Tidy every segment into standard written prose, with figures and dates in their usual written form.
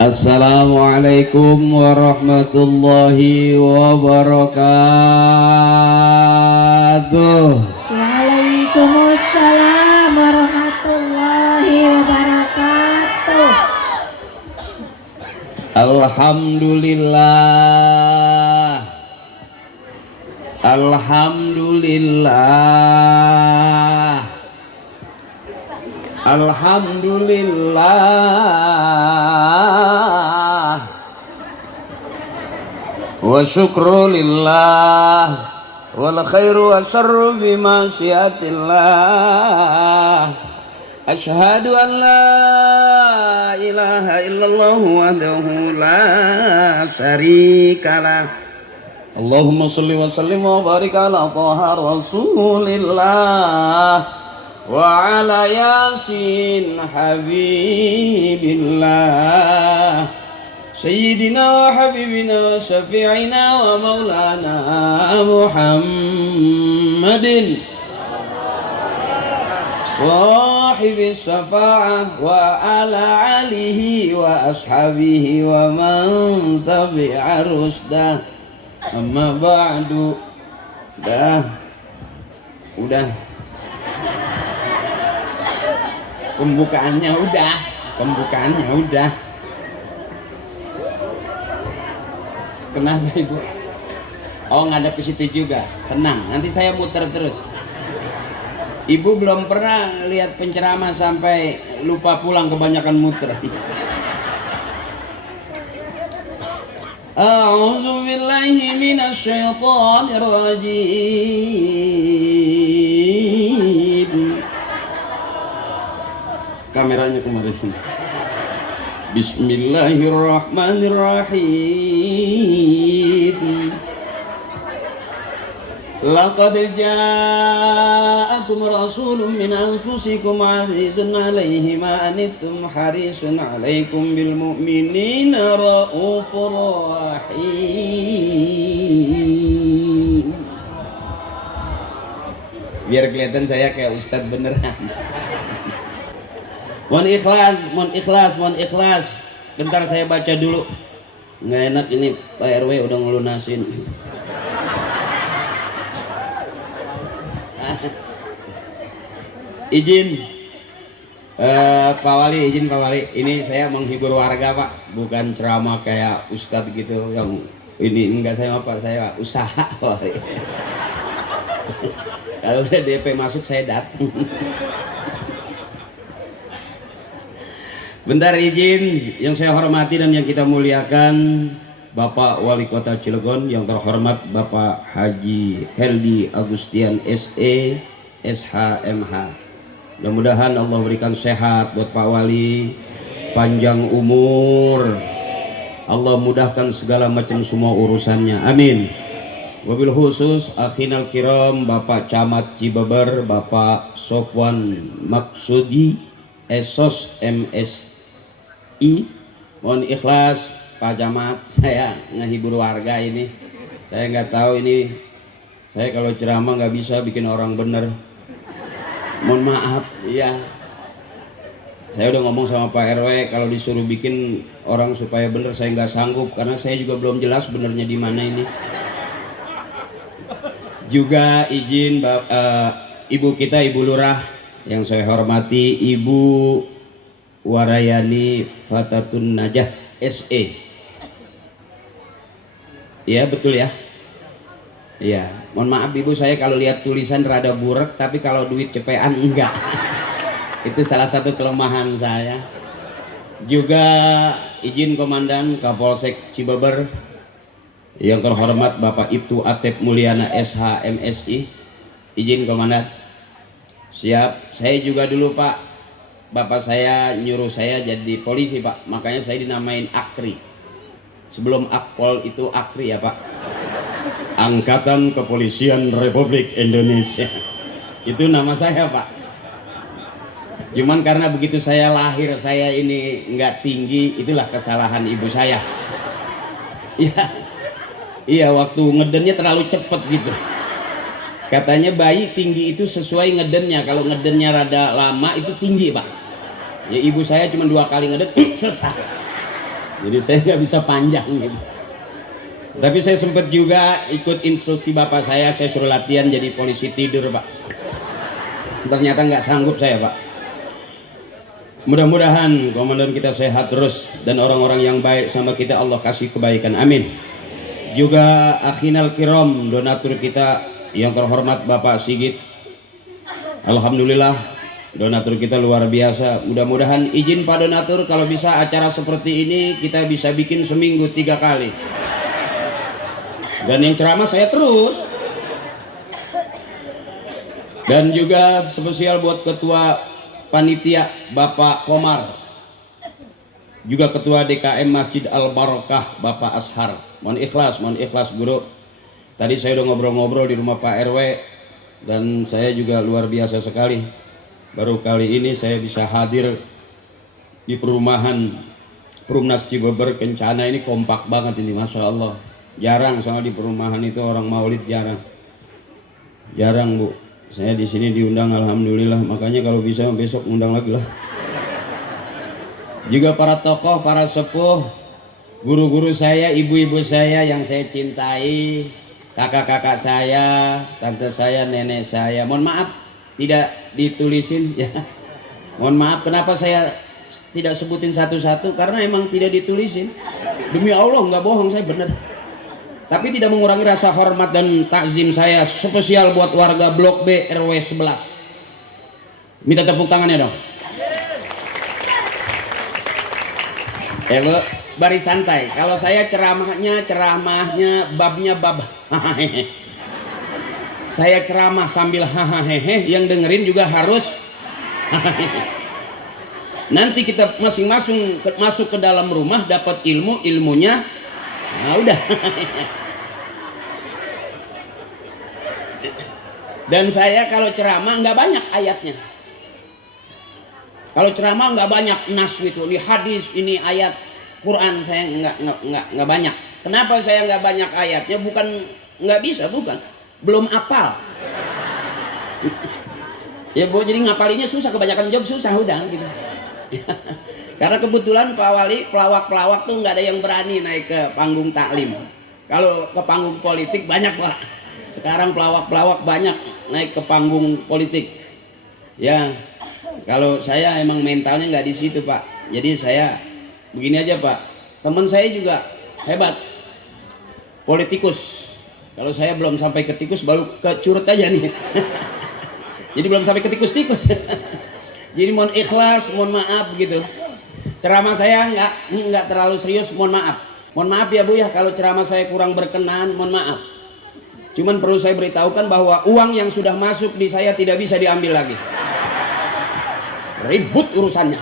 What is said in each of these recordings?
Assalamualaikum warahmatullahi wabarakatuh. Waalaikumsalam warahmatullahi wabarakatuh. Alhamdulillah. Alhamdulillah. Alhamdulillah. Wa syukru lillah. Wal khairu wa syarru bima syiatillah. Asyhadu an la ilaha illallah wahdahu la syarikalah. Allahumma sholli wa sallim wa barik ala Taha Rasulillah wa ala Yasin Habibillah Sayyidina wa Habibina wa Syafi'ina wa Maulana Muhammadin Sahibi syafa'ah wa ala alihi wa ashabihi wa man tabi'a rusdah. Amma ba'du. Udah pembukaannya udah. Kenapa ibu? Oh, ngadep ke situ juga. Tenang, nanti saya muter terus. Ibu belum pernah lihat penceramah sampai lupa pulang, kebanyakan muter. A'udzu billahi minasy syaithanir rajim. Kameranya kemarin. Bismillahirrahmanirrahim. Laqad ja'akum rasulun min anfusikum 'azizun 'alaihi ma anittum harisun 'alaikum bil mu'minina raufur rahim. Biar kelihatan saya kayak ustadz beneran. Mohon ikhlas. Bentar saya baca dulu. Nggak enak ini Pak RW udah ngelunasin. Izin Pak Wali, ini saya menghibur warga Pak, bukan ceramah kayak ustadz gitu yang ini. Enggak, saya usaha Pak. Kalau udah DP masuk saya datang. Bentar, izin. Yang saya hormati dan yang kita muliakan Bapak Wali Kota Cilegon, yang terhormat Bapak Haji Heldi Agustian SE SHMH. Mudah-mudahan Allah berikan sehat buat Pak Wali, panjang umur, Allah mudahkan segala macam semua urusannya, amin. Wabil khusus akhinal kiram Bapak Camat Cibeber, Bapak Sofwan Maksudi Esos MSI. Mohon ikhlas Pak Camat, saya ngehibur warga ini. Saya nggak tahu ini, saya kalau ceramah nggak bisa bikin orang bener. Mohon maaf, ya. Saya udah ngomong sama Pak RW kalau disuruh bikin orang supaya bener saya nggak sanggup, karena saya juga belum jelas benernya di mana ini. Juga izin ibu kita, Ibu Lurah yang saya hormati, Ibu Warayani Fatatun Najah SE. Iya betul ya. Iya, mohon maaf Ibu, saya kalau lihat tulisan rada burek, tapi kalau duit cepean enggak. Itu salah satu kelemahan saya. Juga izin Komandan Kapolsek Cibeber yang terhormat Bapak Ibtu Atep Mulyana SH MSI. Izin Komandan. Siap. Saya juga dulu Pak, Bapak saya nyuruh saya jadi polisi Pak, makanya saya dinamain Akri. Sebelum Akpol itu Akri ya Pak, Angkatan Kepolisian Republik Indonesia. Itu nama saya Pak. Cuman karena begitu saya lahir, saya ini nggak tinggi, itulah kesalahan ibu saya. Iya, waktu ngedennya terlalu cepet gitu. Katanya bayi tinggi itu sesuai ngedennya, kalau ngedennya rada lama itu tinggi Pak. Ya ibu saya cuma 2 kali ngeden selesai. Jadi saya nggak bisa panjang gitu. Tapi saya sempat juga ikut instruksi bapak saya suruh latihan jadi polisi tidur pak. Ternyata nggak sanggup saya pak. Mudah-mudahan komandan kita sehat terus dan orang-orang yang baik sama kita Allah kasih kebaikan, amin. Juga akhinal kiram donatur kita yang terhormat Bapak Sigit, alhamdulillah donatur kita luar biasa. Mudah-mudahan izin Pak donatur kalau bisa acara seperti ini kita bisa bikin seminggu 3 kali. Dan yang ceramah saya terus. Dan juga spesial buat ketua panitia Bapak Komar, juga ketua DKM Masjid Al Barokah Bapak Ashar. Mohon ikhlas guru. Tadi saya udah ngobrol-ngobrol di rumah Pak RW dan saya juga luar biasa sekali. Baru kali ini saya bisa hadir di perumahan Perumnas Cibeber Kencana ini, kompak banget ini, masya Allah. Jarang soal di perumahan itu orang maulid, jarang bu. Saya di sini diundang alhamdulillah, makanya kalau bisa besok undang lagi lah. Juga para tokoh, para sepuh, guru-guru saya, ibu-ibu saya yang saya cintai, kakak-kakak saya, tante saya, nenek saya. Mohon maaf tidak ditulisin ya. Mohon maaf kenapa saya tidak sebutin satu-satu, karena emang tidak ditulisin. Demi Allah nggak bohong, saya bener. Tapi tidak mengurangi rasa hormat dan takzim saya spesial buat warga Blok B RW 11. Minta tepuk tangannya dong. Bu, baris santai. Kalau saya ceramahnya babnya bab. Saya ceramah sambil hahaha, yang dengerin juga harus. Nanti kita masing-masing masuk ke dalam rumah dapat ilmunya. Nah udah. Dan saya kalau ceramah nggak banyak ayatnya. Kalau ceramah nggak banyak nas gitu, ini hadis, ini ayat Quran, saya nggak banyak. Kenapa saya nggak banyak ayatnya? Bukan nggak bisa, bukan, belum apal. Ya bu, jadi ngapalinnya susah, kebanyakan job susah udah gitu. Karena kebetulan Pak Wali pelawak-pelawak tuh nggak ada yang berani naik ke panggung taklim. Kalau ke panggung politik banyak pak. Sekarang pelawak-pelawak banyak naik ke panggung politik. Ya, kalau saya emang mentalnya nggak di situ pak. Jadi saya begini aja pak. Teman saya juga hebat, politikus. Kalau saya belum sampai ke tikus, baru ke curut aja nih. Jadi belum sampai ke tikus-tikus. Jadi mohon ikhlas, mohon maaf gitu. Ceramah saya nggak terlalu serius, mohon maaf. Mohon maaf ya bu ya kalau ceramah saya kurang berkenan, mohon maaf. Cuman perlu saya beritahukan bahwa uang yang sudah masuk di saya tidak bisa diambil lagi. Ribut urusannya.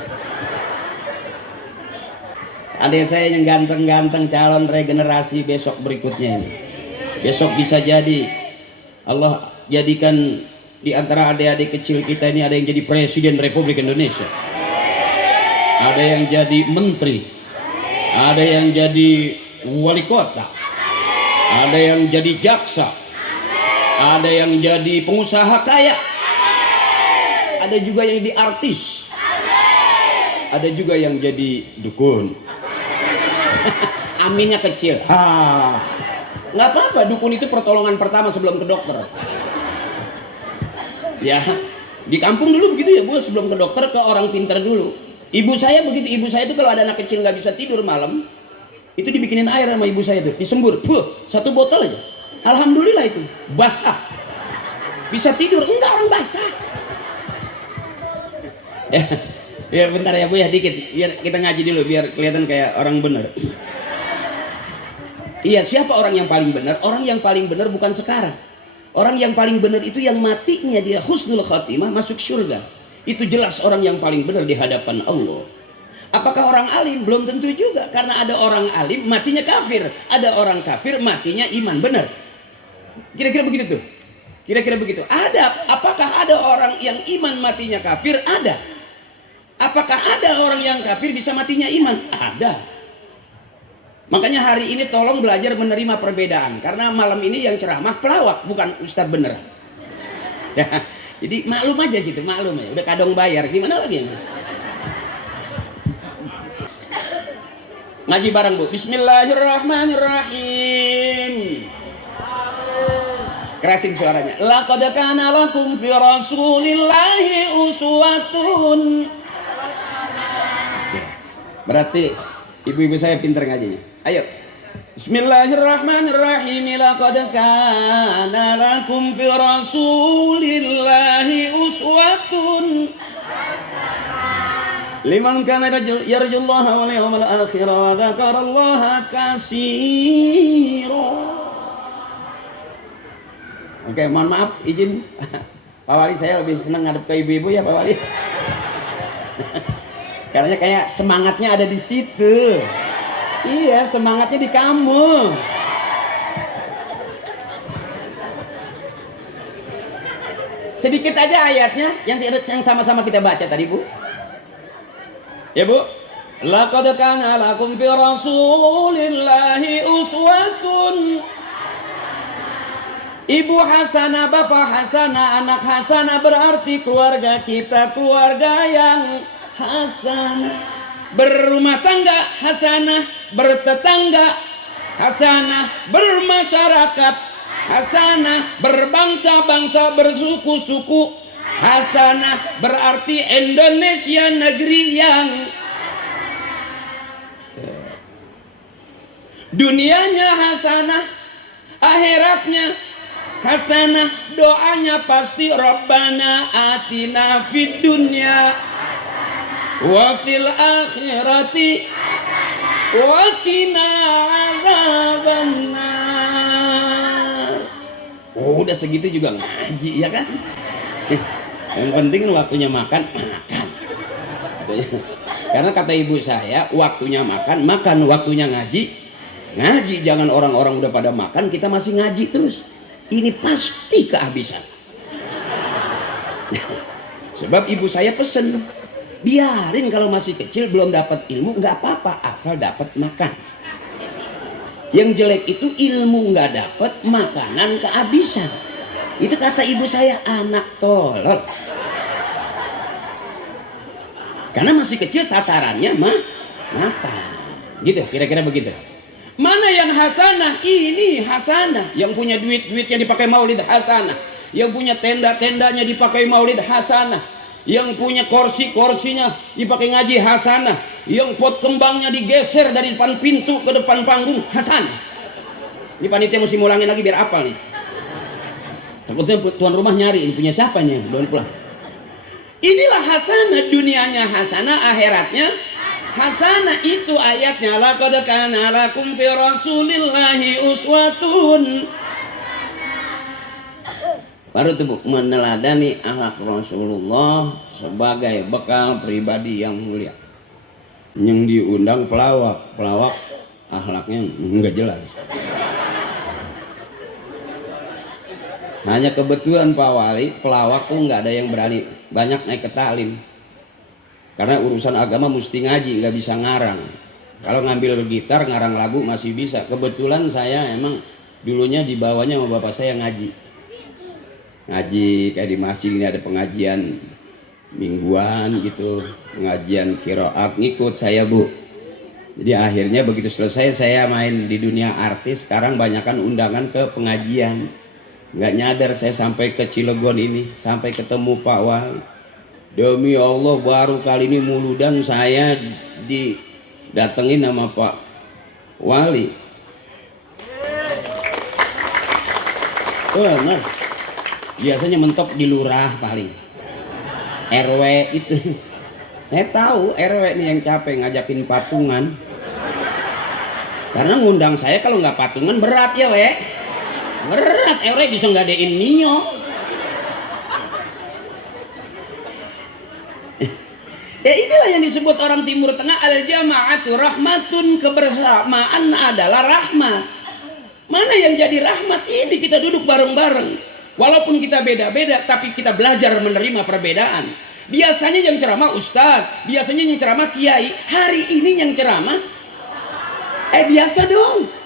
Adik saya yang ganteng-ganteng calon regenerasi besok berikutnya ini. Besok bisa jadi Allah jadikan di antara adik-adik kecil kita ini ada yang jadi Presiden Republik Indonesia. Ada yang jadi menteri, ada yang jadi wali kota, ada yang jadi jaksa, ada yang jadi pengusaha kaya, ada juga yang jadi artis, ada juga yang jadi dukun. Aminnya kecil. Nggak apa-apa, dukun itu pertolongan pertama sebelum ke dokter. Ya, di kampung dulu begitu ya bu, sebelum ke dokter ke orang pintar dulu. Ibu saya begitu, ibu saya itu kalau ada anak kecil nggak bisa tidur malam, itu dibikinin air sama ibu saya itu, disembur, satu botol aja. Alhamdulillah itu basah, bisa tidur. Enggak, orang basah. Ya bentar ya bu ya, dikit, biar kita ngaji dulu, biar kelihatan kayak orang bener. Iya, siapa orang yang paling benar? Orang yang paling benar bukan sekarang. Orang yang paling benar itu yang matinya dia husnul khatimah, masuk surga. Itu jelas orang yang paling benar di hadapan Allah. Apakah orang alim? Belum tentu juga. Karena ada orang alim matinya kafir, ada orang kafir matinya iman. Benar? Kira-kira begitu tuh. Kira-kira begitu. Ada. Apakah ada orang yang iman matinya kafir? Ada. Apakah ada orang yang kafir bisa matinya iman? Ada. Makanya hari ini tolong belajar menerima perbedaan. Karena malam ini yang ceramah pelawak, bukan ustadz bener. Ya. Jadi maklum aja gitu, maklum ya. Udah kadang bayar, gimana lagi? Ngaji bareng Bu. Bismillahirrahmanirrahim. Kerasin suaranya. Laqad kana lakum fi Rasulillahi uswatun. Berarti ibu-ibu saya pintar ngajinya. Ayo. Bismillahirrahmanirrahim. Laqad kana lakum fi Rasulillahi uswatun liman kana yarjullaha wal yawmal akhir wa dzakarallaha katsira. Oke, mohon maaf izin Pak Wali, saya lebih senang ngadep ke ibu-ibu ya Pak Wali. Karena kayak semangatnya ada di situ. Iya, semangatnya di kamu. Sedikit aja ayatnya yang sama-sama kita baca tadi Bu. Ya Bu. Laqad kana lakum fi Rasulillahi uswatun. Ibu hasanah, bapak hasanah, anak hasanah, berarti keluarga kita keluarga yang hasanah. Berumah tangga hasanah, bertetangga hasanah, bermasyarakat hasanah, berbangsa-bangsa, bersuku-suku hasanah, berarti Indonesia negeri yang dunianya hasanah, akhiratnya hasanah, doanya pasti Rabbana atina fid dunya wa fil akhirati wa qina adzabannar. Oh, udah segitu juga ngaji ya kan? Yang penting waktunya makan. Karena kata ibu saya, waktunya makan, waktunya ngaji. Ngaji, jangan orang-orang udah pada makan kita masih ngaji terus. Ini pasti kehabisan. Sebab ibu saya pesen, biarin kalau masih kecil belum dapat ilmu nggak apa-apa asal dapat makan. Yang jelek itu ilmu nggak dapat, makanan kehabisan. Itu kata ibu saya, anak tolol. Karena masih kecil sasarannya makan. Gitu, kira-kira begitu. Mana yang hasanah? Ini hasanah. Yang punya duit-duitnya dipakai maulid hasanah. Yang punya tenda-tendanya dipakai maulid hasanah. Yang punya kursi-kursinya dipakai ngaji hasanah. Yang pot kembangnya digeser dari depan pintu ke depan panggung hasanah. Ini panitia mesti ngulangin lagi biar apal nih. Takutnya tuan rumah nyari, ini punya siapa nih? Belum pulang. Inilah hasanah, dunianya hasanah, akhiratnya hasanah. Itu ayatnya, laqad kana lakum fi Rasulillahi uswatun. Baru tuh Bu, meneladani akhlak Rasulullah sebagai bekal pribadi yang mulia. Yang diundang pelawak akhlaknya enggak jelas. Hanya kebetulan Pak Wali, pelawak tuh nggak ada yang berani banyak naik ke taklim. Karena urusan agama mesti ngaji, nggak bisa ngarang. Kalau ngambil gitar, ngarang lagu masih bisa. Kebetulan saya emang dulunya dibawanya sama bapak saya ngaji. Ngaji kayak di masjid ini ada pengajian mingguan gitu, pengajian qiraat, ngikut saya Bu. Jadi akhirnya begitu selesai saya main di dunia artis, sekarang banyakan undangan ke pengajian. Nggak nyadar saya sampai ke Cilegon ini, sampai ketemu Pak Wali. Demi Allah baru kali ini muludan saya didatengin sama Pak Wali. Benar. Biasanya mentok di lurah paling. RW itu. Saya tahu RW ini yang capek ngajakin patungan. Karena ngundang saya kalau nggak patungan berat ya we. Berat, RW bisa ngadain Mio. Ya inilah yang disebut orang Timur Tengah al-jama'atu rahmatun, kebersamaan adalah rahmat. Mana yang jadi rahmat? Ini kita duduk bareng-bareng. Walaupun kita beda-beda, tapi kita belajar menerima perbedaan. Biasanya yang ceramah ustadz, biasanya yang ceramah kiai. Hari ini yang ceramah, biasa dong.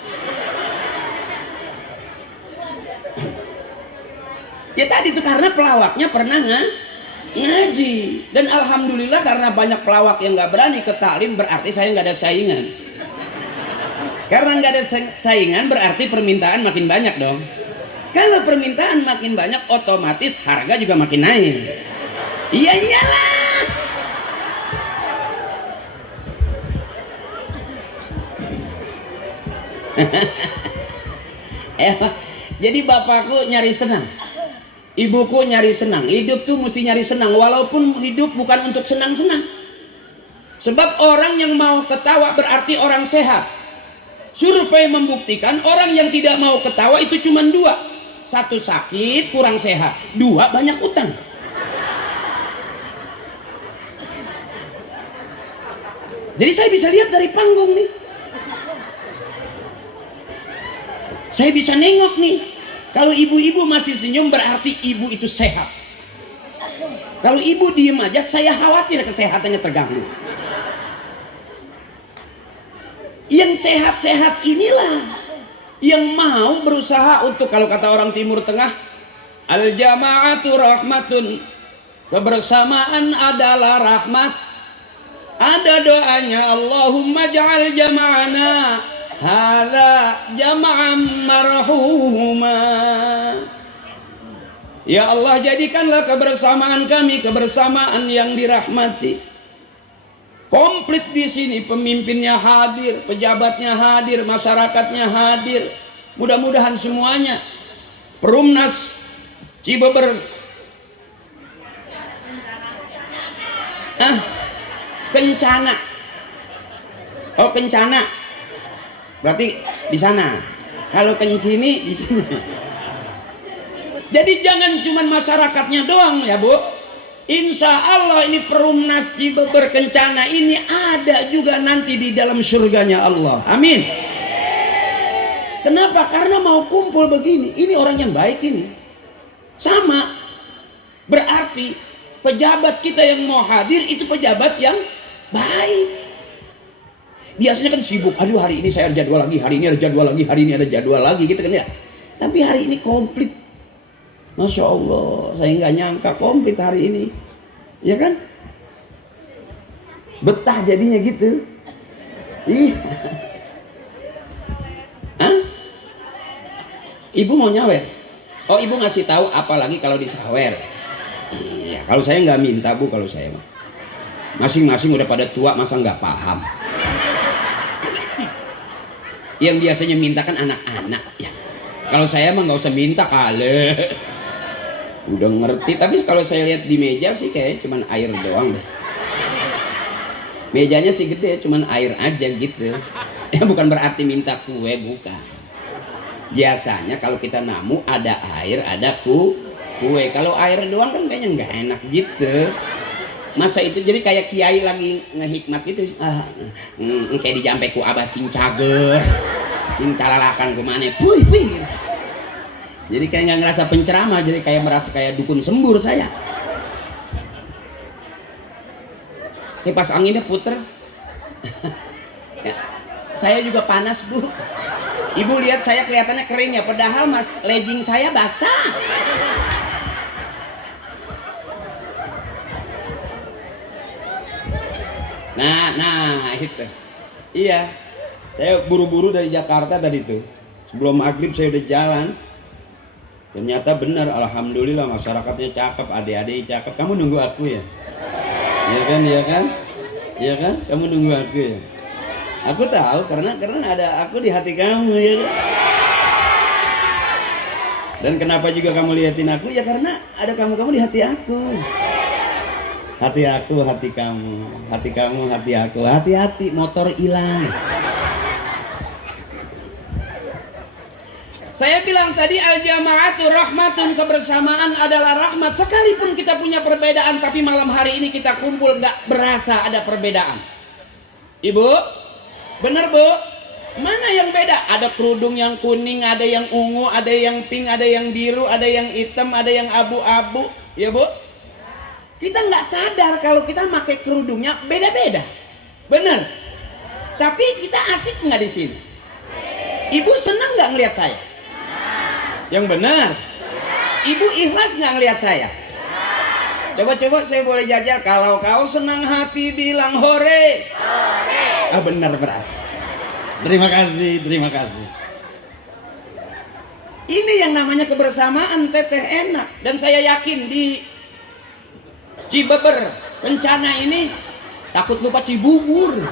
Ya tadi itu karena pelawaknya pernah ngaji. Dan alhamdulillah karena banyak pelawak yang nggak berani ke taklim, berarti saya nggak ada saingan. Karena nggak ada saingan berarti permintaan makin banyak dong. Kalau permintaan makin banyak otomatis harga juga makin naik. Iya iyalah. Jadi bapakku nyari senang, ibuku nyari senang. Hidup tuh mesti nyari senang, walaupun hidup bukan untuk senang-senang. Sebab orang yang mau ketawa berarti orang sehat. Survei membuktikan orang yang tidak mau ketawa itu cuma dua. Satu sakit, kurang sehat. Dua banyak utang. Jadi saya bisa lihat dari panggung nih. Saya bisa nengok nih. Kalau ibu-ibu masih senyum berarti ibu itu sehat. Kalau ibu diem aja saya khawatir kesehatannya terganggu. Yang sehat-sehat inilah yang mau berusaha untuk, kalau kata orang Timur Tengah, al jama'atu rahmatun, kebersamaan adalah rahmat. Ada doanya, Allahumma ja'al jama'ana hadza jama'an marhuma. Ya Allah, jadikanlah kebersamaan kami kebersamaan yang dirahmati. Komplit di sini, pemimpinnya hadir, pejabatnya hadir, masyarakatnya hadir. Mudah-mudahan semuanya. Perumnas Cibeber. Kencana. Oh, Kencana. Berarti di sana. Kalau Kencini di sini. Jadi jangan cuma masyarakatnya doang ya, Bu. Insya Allah ini Perumnas Cibeber Kencana ini ada juga nanti di dalam surganya Allah. Amin. Kenapa? Karena mau kumpul begini. Ini orang yang baik ini. Sama. Berarti pejabat kita yang mau hadir itu pejabat yang baik. Biasanya kan sibuk. Aduh, hari ini saya ada jadwal lagi, hari ini ada jadwal lagi, hari ini ada jadwal lagi gitu kan ya. Tapi hari ini komplit. Masya Allah, saya nggak nyangka komplit hari ini, ya kan? Betah jadinya gitu. Ih, Ibu mau nyawer? Oh, ibu ngasih tahu apalagi kalau disawer. Iya, kalau saya nggak minta, Bu. Kalau saya masing-masing udah pada tua, masa nggak paham? Yang biasanya minta kan anak-anak ya. Kalau saya mah nggak usah minta kali. Udah ngerti, tapi kalau saya lihat di meja sih kayak cuman air doang deh. Mejanya sih gede, cuman air aja gitu. Ya bukan berarti minta kue, bukan. Biasanya kalau kita namu ada air, ada kue. Kalau air doang kan kayaknya nggak enak gitu. Masa itu jadi kayak kiai lagi ngehikmat gitu. Kayak dijampe ku abah cincager, cincalalakan kemana, puy. Jadi kayak nggak ngerasa penceramah, jadi kayak merasa kayak dukun sembur saya. Kipas anginnya puter. Ya, saya juga panas, Bu. Ibu lihat saya kelihatannya kering ya, padahal legging saya basah. Nah itu. Iya. Saya buru-buru dari Jakarta tadi tuh. Sebelum maghrib saya udah jalan. Ternyata benar, alhamdulillah masyarakatnya cakep, adik-adik cakep. Kamu nunggu aku ya? Iya kan? Kamu nunggu aku ya? Aku tahu karena ada aku di hati kamu ya kan? Dan kenapa juga kamu liatin aku? Ya karena ada kamu di hati aku. Hati aku, hati kamu. Hati kamu, hati aku. Hati-hati, motor hilang. Saya bilang tadi al-jama'atu rahmatun, kebersamaan adalah rahmat. Sekalipun kita punya perbedaan, tapi malam hari ini kita kumpul nggak berasa ada perbedaan. Ibu, bener Bu? Mana yang beda? Ada kerudung yang kuning, ada yang ungu, ada yang pink, ada yang biru, ada yang hitam, ada yang abu-abu. Ya Bu? Kita nggak sadar kalau kita pakai kerudungnya beda-beda. Bener? Tapi kita asik nggak di sini? Ibu senang nggak ngelihat saya? Yang benar. Ibu ikhlas nggak ngelihat saya? Coba saya boleh jajal. Kalau kau senang hati bilang hore. Benar berarti. Terima kasih, terima kasih. Ini yang namanya kebersamaan, teteh enak. Dan saya yakin di Cibeber, Kencana ini, takut lupa Cibubur.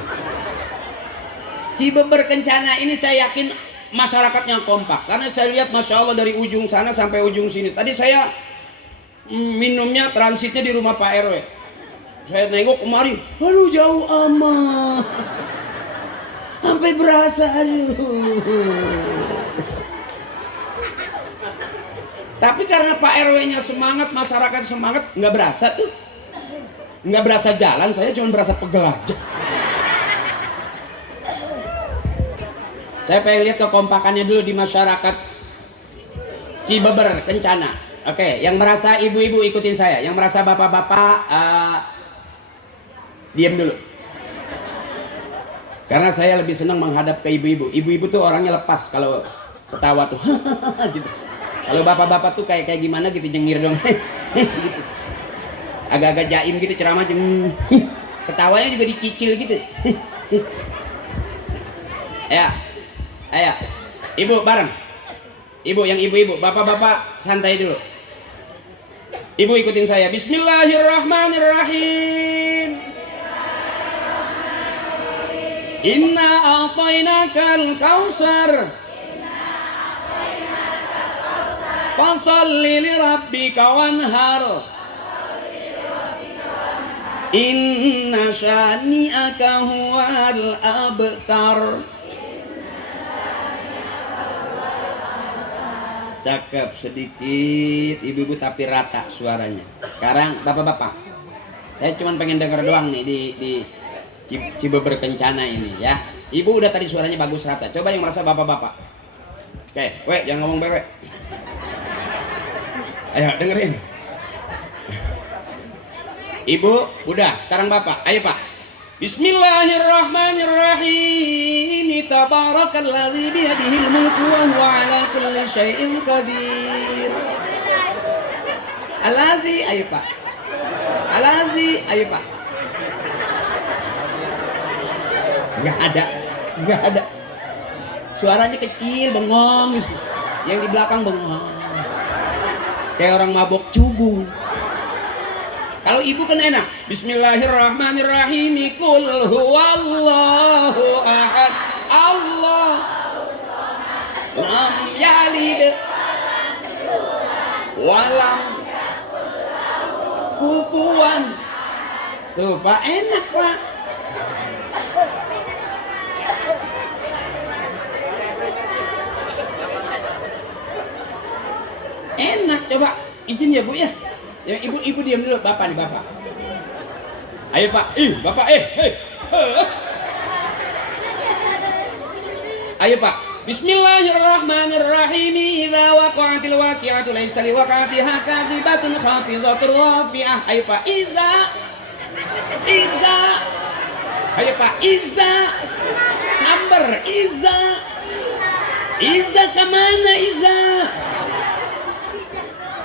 Cibeber, Kencana ini saya yakin masyarakatnya kompak. Karena saya lihat Masya Allah dari ujung sana sampai ujung sini. Tadi saya minumnya transitnya di rumah Pak RW. Saya nengok kemari, aduh jauh amat. Sampai berasa, aduh. Tapi karena Pak RW-nya semangat, masyarakat semangat, nggak berasa tuh. Nggak berasa jalan, saya cuma berasa pegel aja. Saya pengen lihat kekompakannya dulu di masyarakat Cibeber, Kencana. Oke, yang merasa ibu-ibu ikutin saya, yang merasa bapak-bapak diam dulu. Karena saya lebih senang menghadap ke ibu-ibu. Ibu-ibu tuh orangnya lepas kalau ketawa tuh. Gitu. Kalau bapak-bapak tuh kayak gimana gitu, nyengir dong. Gitu. Agak-agak jaim gitu, ceramah ketawanya juga dicicil gitu. Ya. Ayo. Ibu bareng. Ibu, yang ibu-ibu, bapak-bapak santai dulu. Ibu ikutin saya. Bismillahirrahmanirrahim. Inna a'tainakal kautsar. Fasalli li rabbika wanhar. Inna syani'aka huwal abtar. Cakep sedikit ibu-ibu tapi rata suaranya. Sekarang bapak-bapak, saya cuma pengen dengar doang nih di Cibeber Kencana ini ya. Ibu udah tadi suaranya bagus rata. Coba yang merasa bapak-bapak. Oke, jangan ngomong bebek. Ayo dengerin. Ibu udah, sekarang bapak. Ayo pak. Bismillahirrahmanirrahim. Tabarakalladzi biyadihil mulku wa huwa ala kulli syai'in qadir. Alazi, ayo pak. Alazi, ayo pak. Nggak ada. Suaranya kecil, bengong. Yang di belakang bengong. Kayak orang mabok cubung. Kalau ibu kan enak. Bismillahirrahmanirrahim. Qul huwallahu ahad. Allah lam yalid walam kufuwan. Tuh pak, enak pak. Enak, coba izin ya bu ya. Ya, ibu diam dulu, bapak nih bapak. Ayo pak, bapak Ayo pak. Bismillahirrahmanirrahim. Idza waqa'atil waqi'atu laysa liwaqa'atiha kadhibatun khafizatur rafi'ah. Ayo pak, Iza. Ayo pak, Iza. Sabar, Iza. Iza kemana Iza?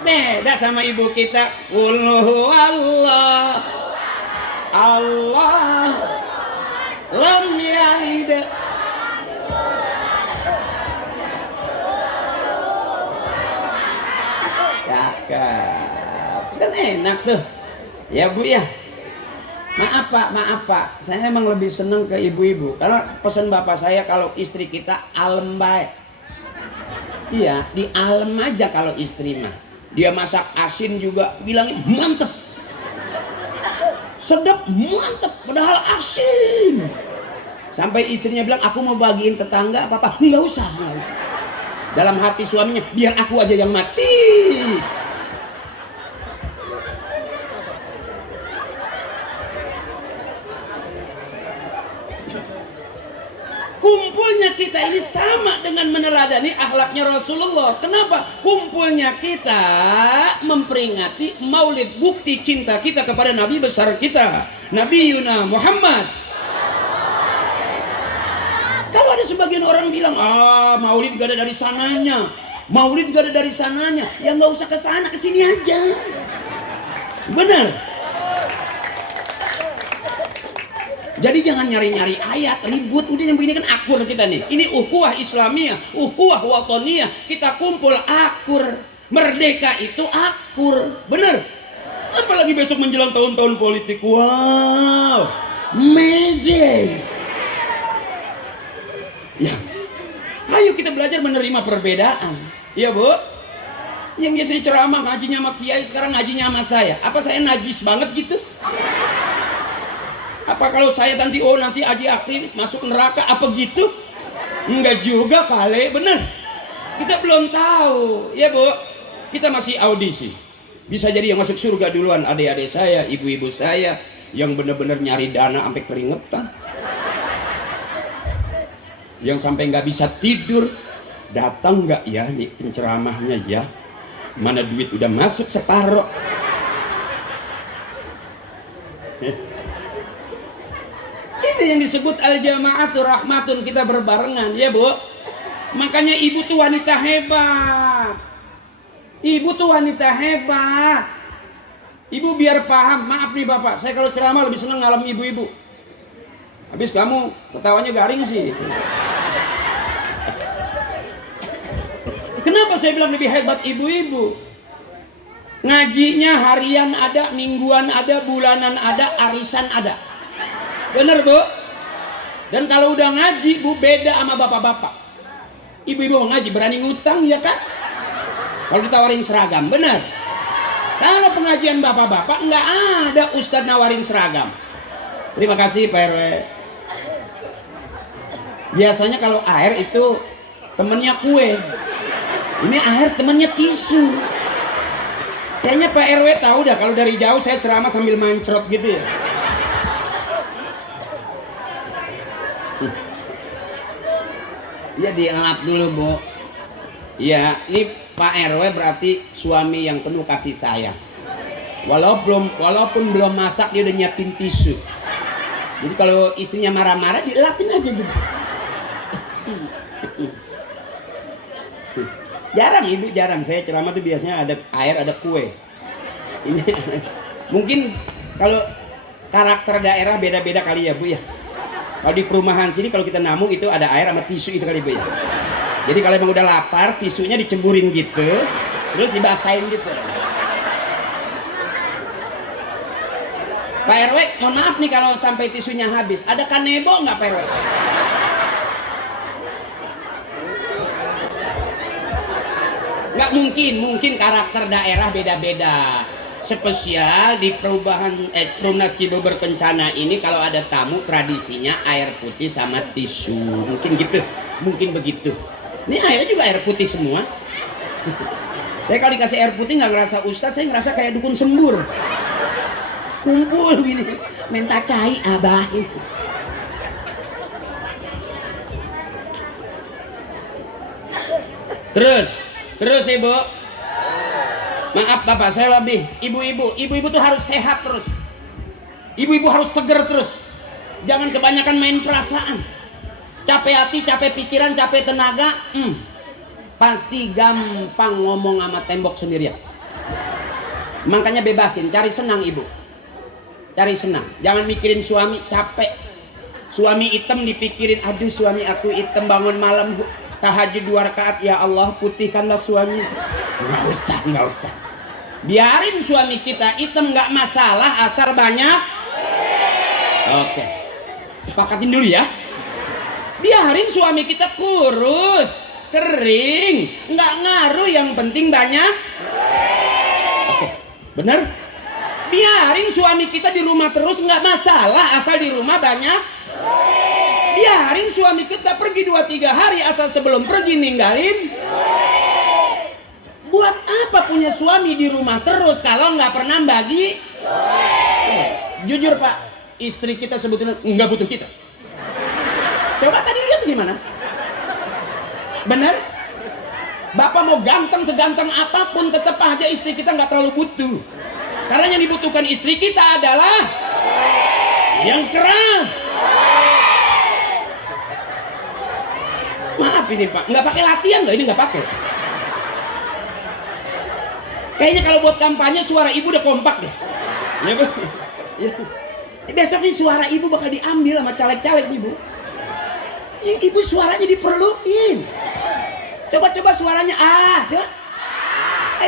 Beda sama ibu kita. Qul huwallah. Allah lam yalid. Cakep. Kan enak tuh. Ya bu ya. Maaf pak. Saya emang lebih seneng ke ibu-ibu. Karena pesan bapak saya kalau istri kita alem baik. Iya, di alem aja kalau istri mah. Dia masak asin juga bilangin mantep. Sedap, mantep, padahal asin. Sampai istrinya bilang, aku mau bagiin tetangga, apa-apa. Nggak usah. Dalam hati suaminya, biar aku aja yang mati. Kumpulnya kita ini sama dengan meneladani akhlaknya Rasulullah. Kenapa? Kumpulnya kita memperingati maulid, bukti cinta kita kepada Nabi besar kita, Nabi Yuna Muhammad. Kalau ada sebagian orang bilang, maulid gak ada dari sananya, maulid gak ada dari sananya, ya nggak usah ke sana, ke sini aja. Benar. Jadi jangan nyari-nyari ayat ribut, udah yang begini kan akur kita nih. Ini ukhuwah Islamiyah, ukhuwah watoniyah, kita kumpul akur. Merdeka itu akur, bener. Apalagi besok menjelang tahun-tahun politik, wow, amazing. Ya, ayo kita belajar menerima perbedaan, ya Bu. Yang biasanya ceramah ngajinya sama kiai, sekarang ngajinya sama saya. Apa saya najis banget gitu? Apa kalau saya nanti Haji Akil masuk neraka apa gitu? Enggak juga kali, bener. Kita belum tahu, ya Bu. Kita masih audisi. Bisa jadi yang masuk surga duluan adik-adik saya, ibu-ibu saya yang benar-benar nyari dana sampai keringetan. Yang sampai nggak bisa tidur, datang nggak ya nih penceramahnya ya? Mana duit udah masuk separoh. Ini yang disebut al-jama'atu rahmatun, kita berbarengan, ya Bu. Makanya ibu tuh wanita hebat. Ibu tuh wanita hebat. Ibu biar paham, maaf nih Bapak, saya kalau ceramah lebih senang ngalam ibu-ibu. Habis kamu ketawanya garing sih. Kenapa saya bilang lebih hebat ibu-ibu? Ngajinya harian ada, mingguan ada, bulanan ada, arisan ada. Bener Bu? Dan kalau udah ngaji Bu, beda sama bapak-bapak. Ibu-ibu mau ngaji berani ngutang ya kan? Kalau ditawarin seragam, bener. Kalau pengajian bapak-bapak nggak ada ustadz nawarin seragam. Terima kasih Pak RW. Biasanya kalau air itu temennya kue. Ini air temennya tisu. Kayaknya Pak RW tahu dah kalau dari jauh saya ceramah sambil mancrot gitu ya. Ya dielap dulu Bu. Ya ini Pak RW berarti suami yang penuh kasih sayang. Walaupun belum masak dia udah nyiapin tisu. Jadi kalau istrinya marah-marah dielapin aja gitu. Jarang ibu, jarang. Saya ceramah tuh biasanya ada air, ada kue. Ini mungkin kalau karakter daerah beda-beda kali ya Bu ya. Kalau di perumahan sini kalau kita namu itu ada air sama tisu itu kali Bu ya. Jadi kalau emang udah lapar, tisunya dicemburin gitu, terus dibasahin gitu. Pak RW, mohon maaf nih kalau sampai tisunya habis. Ada kanebo nggak Pak RW? Nggak mungkin karakter daerah beda-beda. Spesial di perubahan Rumah Cibubur Kencana ini kalau ada tamu tradisinya air putih sama tisu. Mungkin gitu, mungkin begitu. Ini airnya juga air putih semua. Saya kalau dikasih air putih nggak ngerasa ustaz, saya ngerasa kayak dukun sembur. Kumpul gini, minta cai abah. Terus Ibu. Maaf Bapak, saya lebih. Ibu-ibu tuh harus sehat terus. Ibu-ibu harus seger terus. Jangan kebanyakan main perasaan. Capek hati, capek pikiran, capek tenaga, pasti gampang ngomong sama tembok sendirian. Makanya bebasin, cari senang ibu. Cari senang, jangan mikirin suami, capek. Suami hitam dipikirin, aduh suami aku hitam, bangun malam tahajud 2 rakaat, ya Allah putihkanlah suami. Nggak usah. Biarin suami kita hitam nggak masalah, asal banyak. Oke, sepakatin dulu ya. Biarin suami kita kurus, kering, nggak ngaruh, yang penting banyak. Oke, bener? Biarin suami kita di rumah terus, nggak masalah, asal di rumah banyak. Biarin suami kita pergi 2-3 hari, asal sebelum pergi ninggalin. Buat apa punya suami di rumah terus kalau nggak pernah bagi? Jujur Pak, istri kita sebetulnya nggak butuh kita. Coba tadi lihat gimana? Bener? Bapak mau ganteng seganteng apapun, tetap aja istri kita nggak terlalu butuh. Karena yang dibutuhkan istri kita adalah yang keras. Maaf ini Pak, nggak pakai latihan loh, ini nggak pakai. Kayaknya kalau buat kampanye suara ibu udah kompak deh. Ya Bu. Ya. Besok nih suara ibu bakal diambil sama caleg-caleg nih, Bu. Ibu suaranya diperluin. Coba suaranya coba.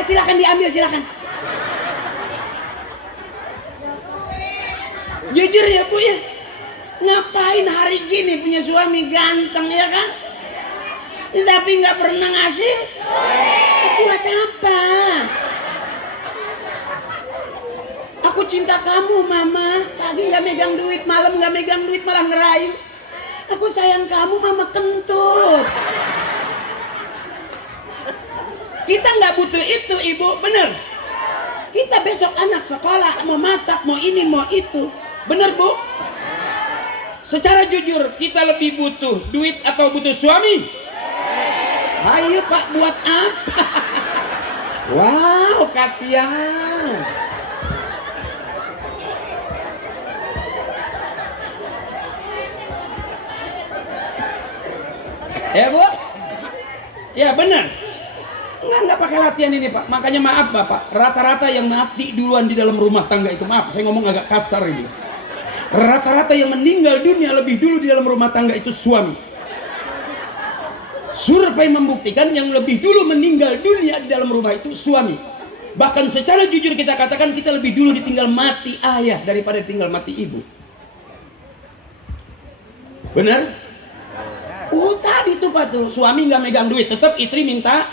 Silakan diambil, silakan. Jujur ya, Bu ya. Ngapain hari gini punya suami ganteng ya kan? Tapi nggak pernah ngasih. Buat apa? Aku cinta kamu, Mama. Pagi nggak megang duit, malam nggak megang duit, malah ngerayu. Aku sayang kamu, Mama kentut. Kita nggak butuh itu, Ibu, bener. Kita besok anak sekolah, mau masak, mau ini, mau itu. Bener, Bu? Secara jujur, kita lebih butuh duit atau butuh suami? Ayo Pak, buat apa? Wow, kasihan. Ya Bu? Ya benar. Nggak pakai latihan ini Pak. Makanya maaf Bapak, rata-rata yang mati duluan di dalam rumah tangga itu, maaf saya ngomong agak kasar ini, rata-rata yang meninggal dunia lebih dulu di dalam rumah tangga itu suami. Survei membuktikan yang lebih dulu meninggal dunia di dalam rumah itu suami. Bahkan secara jujur kita katakan kita lebih dulu ditinggal mati ayah daripada tinggal mati ibu. Benar? Tadi tuh Pak tuh, suami nggak megang duit, tetap istri minta.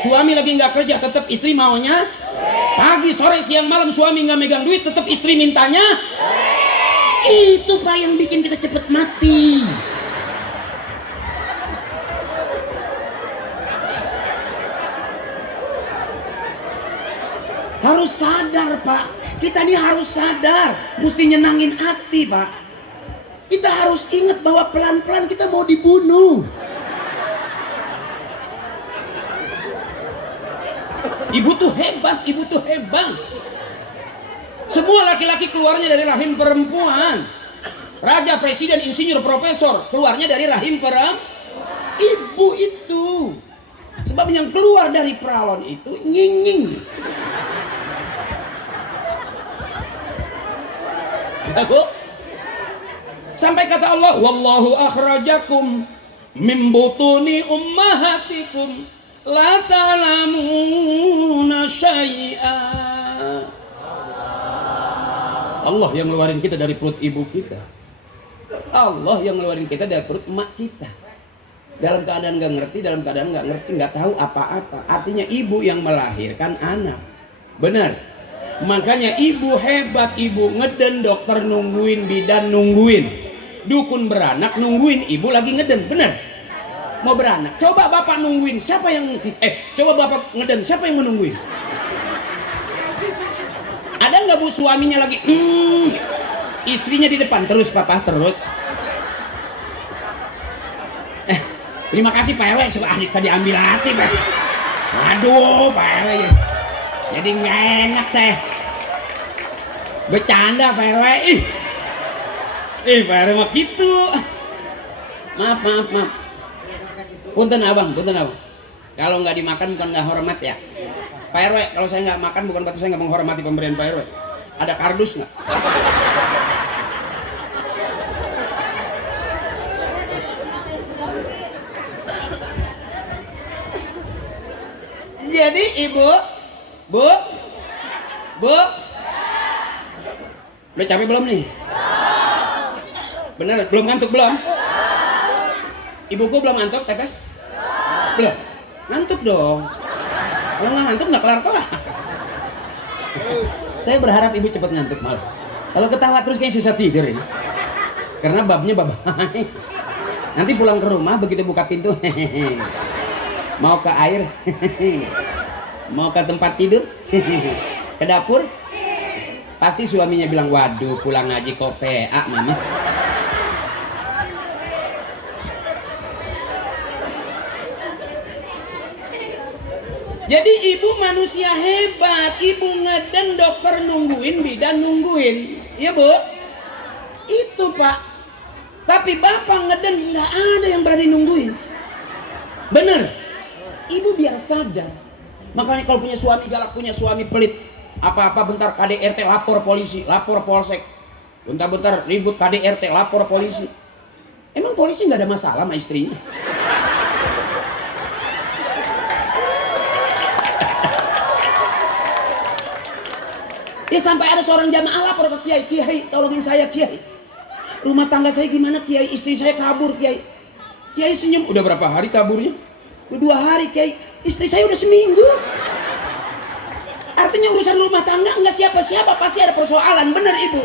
Suami lagi nggak kerja, tetap istri maunya. Pagi, sore, siang, malam suami nggak megang duit, tetap istri mintanya. Itu Pak yang bikin kita cepet mati. Harus sadar Pak, kita ini harus sadar, mesti nyenangin hati Pak. Kita harus ingat bahwa pelan-pelan kita mau dibunuh. Ibu tuh hebat, ibu tuh hebat. Semua laki-laki keluarnya dari rahim perempuan. Raja, presiden, insinyur, profesor keluarnya dari rahim perempuan. Ibu itu. Sebab yang keluar dari perawan itu nyinying. Ya, Bu? Sampai kata Allah, wallahu akhrajakum min butuni ummahatikum la ta'lamuna syai'a. Allah yang ngeluarin kita dari perut ibu kita. Allah yang ngeluarin kita dari perut emak kita. Dalam keadaan nggak ngerti, dalam keadaan nggak ngerti, nggak tahu apa-apa. Artinya ibu yang melahirkan anak. Benar. Makanya ibu hebat, ibu ngeden, dokter nungguin, bidan nungguin, dukun beranak nungguin, ibu lagi ngeden, bener? Mau beranak, coba bapak nungguin, siapa yang coba bapak ngeden, siapa yang menungguin? Ada nggak Bu suaminya lagi istrinya di depan, terus papa terus. Terima kasih Pak RW, coba tadi ambil hati Pak. Waduh Pak RW ya. Jadi nggak enak saya bercanda Pak RW. Pak RW mah gitu. Maaf. Punten abang. Kalau nggak dimakan bukan nggak hormat ya. Pak RW, kalau saya nggak makan bukan berarti saya nggak menghormati pemberian Pak RW. Ada kardus nggak? Jadi ibu, Bu, udah capek belum nih? Bener, belum ngantuk belum? Ibuku belum ngantuk teteh? Belum? Ngantuk dong. Kalau nggak ngantuk nggak kelar-kelar. Saya berharap ibu cepat ngantuk malah. Kalau ketawa terus kayak susah tidur ini. Karena babnya babay. Nanti pulang ke rumah begitu buka pintu, mau ke air, mau ke tempat tidur, ke dapur, pasti suaminya bilang, waduh pulang ngaji kok PA mama. Jadi ibu manusia hebat, ibu ngeden, dokter nungguin, bidan nungguin, ya Bu? Itu Pak. Tapi bapak ngeden nggak ada yang berani nungguin. Bener? Ibu biar sadar. Makanya kalau punya suami galak, punya suami pelit, apa-apa bentar KDRT lapor polisi, lapor polsek. bentar-bentar ribut KDRT, lapor polisi. Emang polisi nggak ada masalah sama istrinya? Ya sampai ada seorang jamaah lapor ke Kiai, Kiai tolongin saya Kiai. Rumah tangga saya gimana Kiai? Istri saya kabur Kiai. Kiai senyum, udah berapa hari kaburnya? Udah 2 hari Kiai. Istri saya udah seminggu. Artinya urusan rumah tangga nggak siapa-siapa, pasti ada persoalan, bener ibu.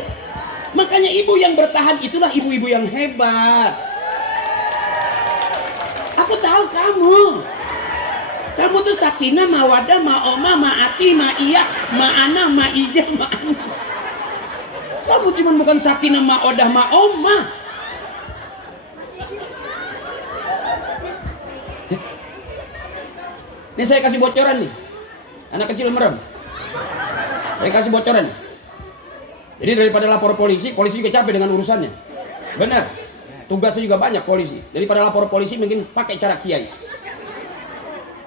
Makanya ibu yang bertahan itulah ibu-ibu yang hebat. Aku tahu kamu. Kamu tuh sakinah, mawadah, ma'omah, ma'ati, ma'iyah, ma'ana, ma'ijah, ma'ana. Kamu cuma bukan sakinah, ma'odah, ma'omah. Ini saya kasih bocoran nih. Anak kecil merem. Saya kasih bocoran. Jadi daripada lapor polisi, polisi juga capek dengan urusannya. Benar. Tugasnya juga banyak polisi. Daripada lapor polisi mungkin pakai cara Kiai.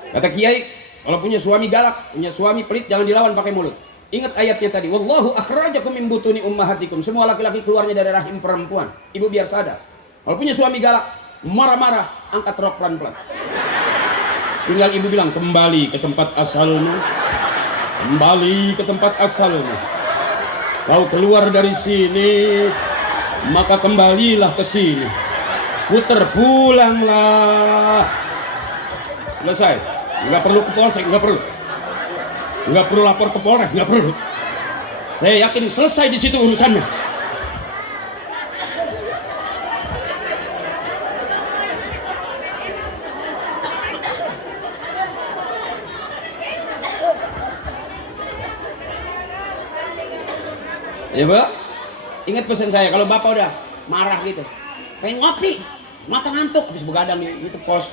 Kata Kiai, kalau punya suami galak, punya suami pelit, jangan dilawan pakai mulut. Ingat ayatnya tadi, wallahu akhrajakum min butuni ummahatikum. Semua laki-laki keluarnya dari rahim perempuan. Ibu biar sadar. Kalau punya suami galak, marah-marah, angkat rok pelan-pelan. Tinggal ibu bilang, kembali ke tempat asalmu. Kembali ke tempat asalmu. Kau keluar dari sini, maka kembalilah ke sini. Putar pulanglah. Selesai. Nggak perlu ke polsek, nggak perlu. Nggak perlu lapor ke Polres, nggak perlu. Saya yakin selesai di situ urusannya. Ya Bu, ingat pesan saya, kalau bapak udah marah gitu, pengen ngopi, mata ngantuk, habis begadang di pos.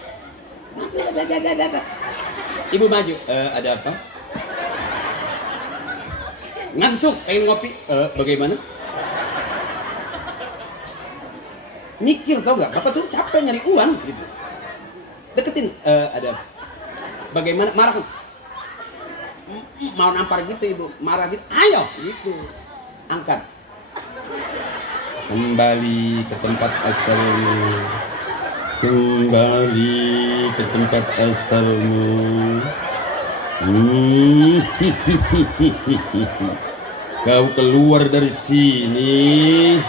Ibu maju, ada apa? Ngantuk, pengen ngopi, bagaimana? Mikir tau nggak? Bapak tuh capek nyari uang gitu. Deketin, ada apa? Bagaimana? Marah kan? Mau nampar gitu ibu, marah gitu, ayo gitu, angkat. Kembali ke tempat asalmu. Kembali ke tempat asalmu. Kau keluar dari sini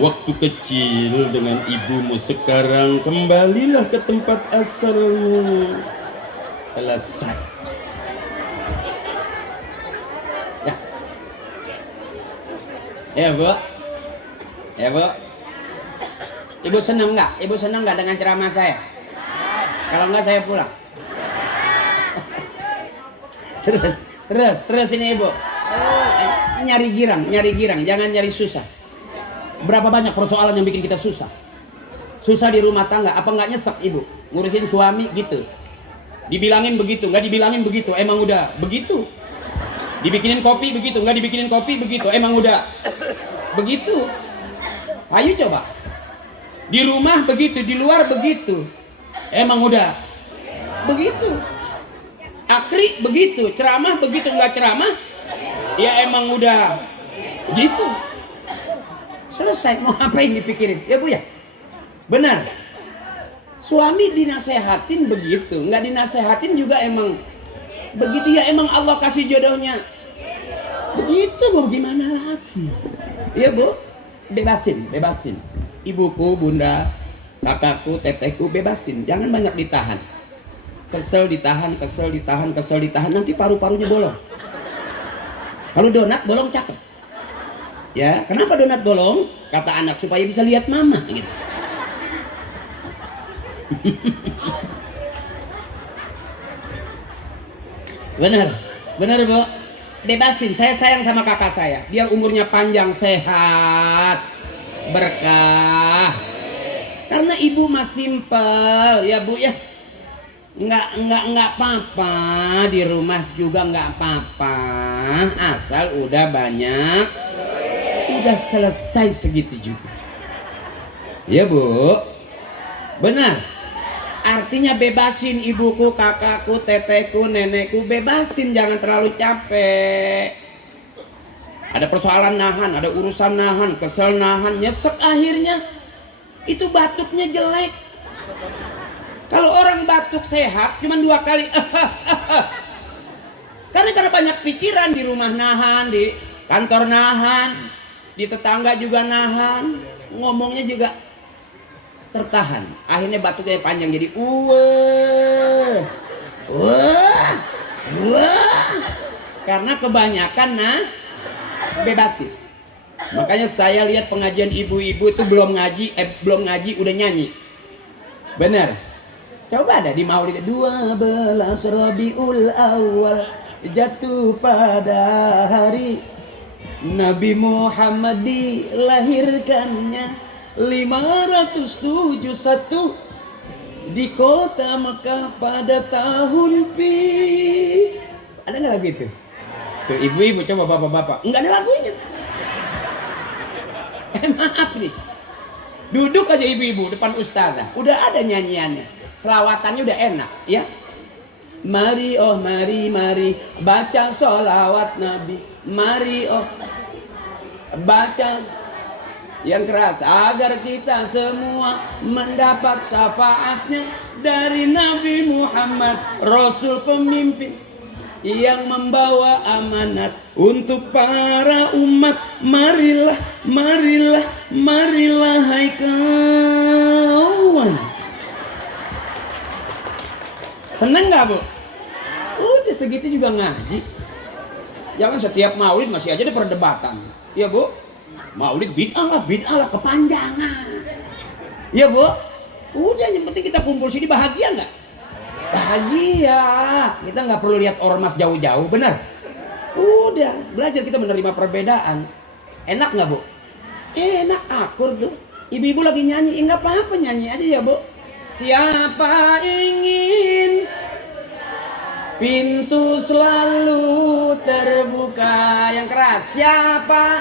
waktu kecil dengan ibumu, sekarang kembalilah ke tempat asalmu. Selesai. Ya. Ya Bu. Ya Bu. Ibu senang nggak? Ibu senang nggak dengan ceramah saya? Kalau nggak saya pulang. Terus ini ibu. Nyari girang, jangan nyari susah. Berapa banyak persoalan yang bikin kita susah? Susah di rumah tangga, apa nggak nyesek ibu? Ngurusin suami gitu. Dibilangin begitu, nggak dibilangin begitu, emang udah begitu. Dibikinin kopi begitu, nggak dibikinin kopi begitu, emang udah begitu. Ayo coba. Di rumah begitu, di luar begitu. Emang udah begitu. Akri begitu, ceramah begitu, nggak ceramah, ya emang udah gitu. Selesai, mau apa yang dipikirin? Ya Bu ya? Benar. Suami dinasehatin begitu, nggak dinasehatin juga emang begitu, ya emang Allah kasih jodohnya. Begitu, mau gimana lagi? Ya Bu, bebasin. Ibuku, bunda, kakakku, tetehku, bebasin. Jangan banyak ditahan. Kesel ditahan, nanti paru-parunya bolong. Kalau donat bolong cakep. Ya, kenapa donat bolong? Kata anak, supaya bisa lihat mama gitu. Benar Bu. Bebasin. Saya sayang sama kakak saya. Biar umurnya panjang, sehat, berkah. Karena ibu mah simpel ya Bu ya. Nggak apa-apa, di rumah juga nggak apa-apa, asal udah banyak, udah selesai segitu juga. Ya Bu, benar. Artinya bebasin ibuku, kakakku, tetehku, nenekku, bebasin, jangan terlalu capek. Ada persoalan nahan, ada urusan nahan, kesel nahan, nyesek akhirnya. Itu batuknya jelek. Kalau orang batuk sehat cuma 2 kali. Karena banyak pikiran, di rumah nahan, di kantor nahan, di tetangga juga nahan, ngomongnya juga tertahan. Akhirnya batuknya panjang jadi wah. Karena kebanyakan bebasin. Makanya saya lihat pengajian ibu-ibu itu belum ngaji udah nyanyi. Bener. Coba ada di Maulid 12 Rabiul Awal jatuh pada hari Nabi Muhammad dilahirkannya 571 di kota Mekah pada tahun Pi. Ada nggak lagu itu? Tuh ibu-ibu, coba bapak-bapak. Nggak ada lagunya. Maaf nih. Duduk aja ibu-ibu depan ustazah. Udah ada nyanyiannya. Selawatannya udah enak, ya. Mari oh mari baca sholawat Nabi. Mari oh baca yang keras agar kita semua mendapat syafaatnya dari Nabi Muhammad, Rasul pemimpin yang membawa amanat untuk para umat. Marilah hai kawan. Seneng gak bu? Udah segitu juga ngaji. Jangan setiap maulid masih aja ada perdebatan. Iya bu? Maulid bid'ah lah kepanjangan. Iya bu? Udah yang penting kita kumpul sini, bahagia nggak? Bahagia. Kita nggak perlu lihat ormas jauh-jauh, benar? Udah belajar kita menerima perbedaan. Enak nggak bu? Enak, akur tuh. Ibu-ibu lagi nyanyi, nggak apa-apa, nyanyi aja ya bu. Siapa ingin pintu selalu terbuka, yang keras. Siapa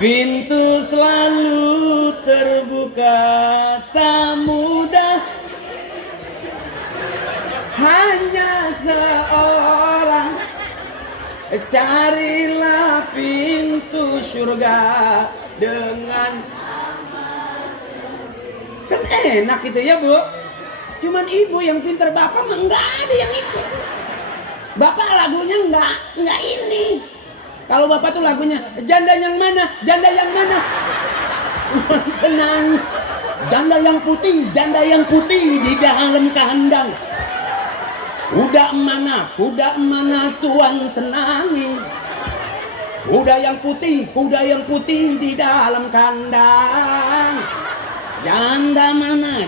pintu selalu terbuka, tak mudah, hanya seorang. Carilah pintu surga dengan. Kan enak gitu ya bu. Cuman ibu yang pintar, bapak mah enggak ada yang ikut. Bapak lagunya enggak ini. Kalau bapak tuh lagunya janda yang mana, janda yang mana. Senang. Janda yang putih di dalam kandang. Kuda mana tuan senangi. Kuda yang putih di dalam kandang. Janda mana.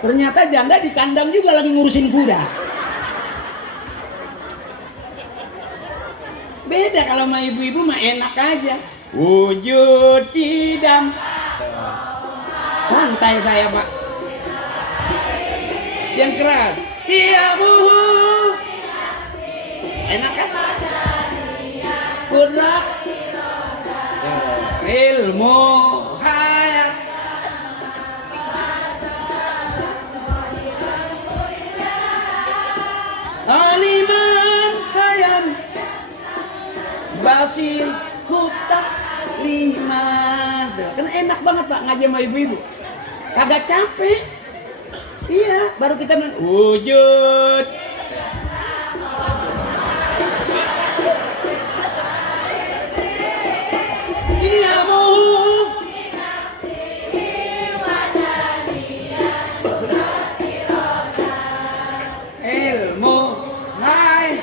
Ternyata janda di kandang juga lagi ngurusin kuda. Beda kalau sama ibu-ibu mah enak aja. Wujud idam. Santai saya pak. Yang keras. Kiamu. Enak kan? Kudrat. Ilmu hayat. Aliman hayam basir kutak lima. Kan enak banget pak ngaji sama ibu-ibu. Kagak capek. Iya, baru kita wujud. Kiamu. Ilmu hai.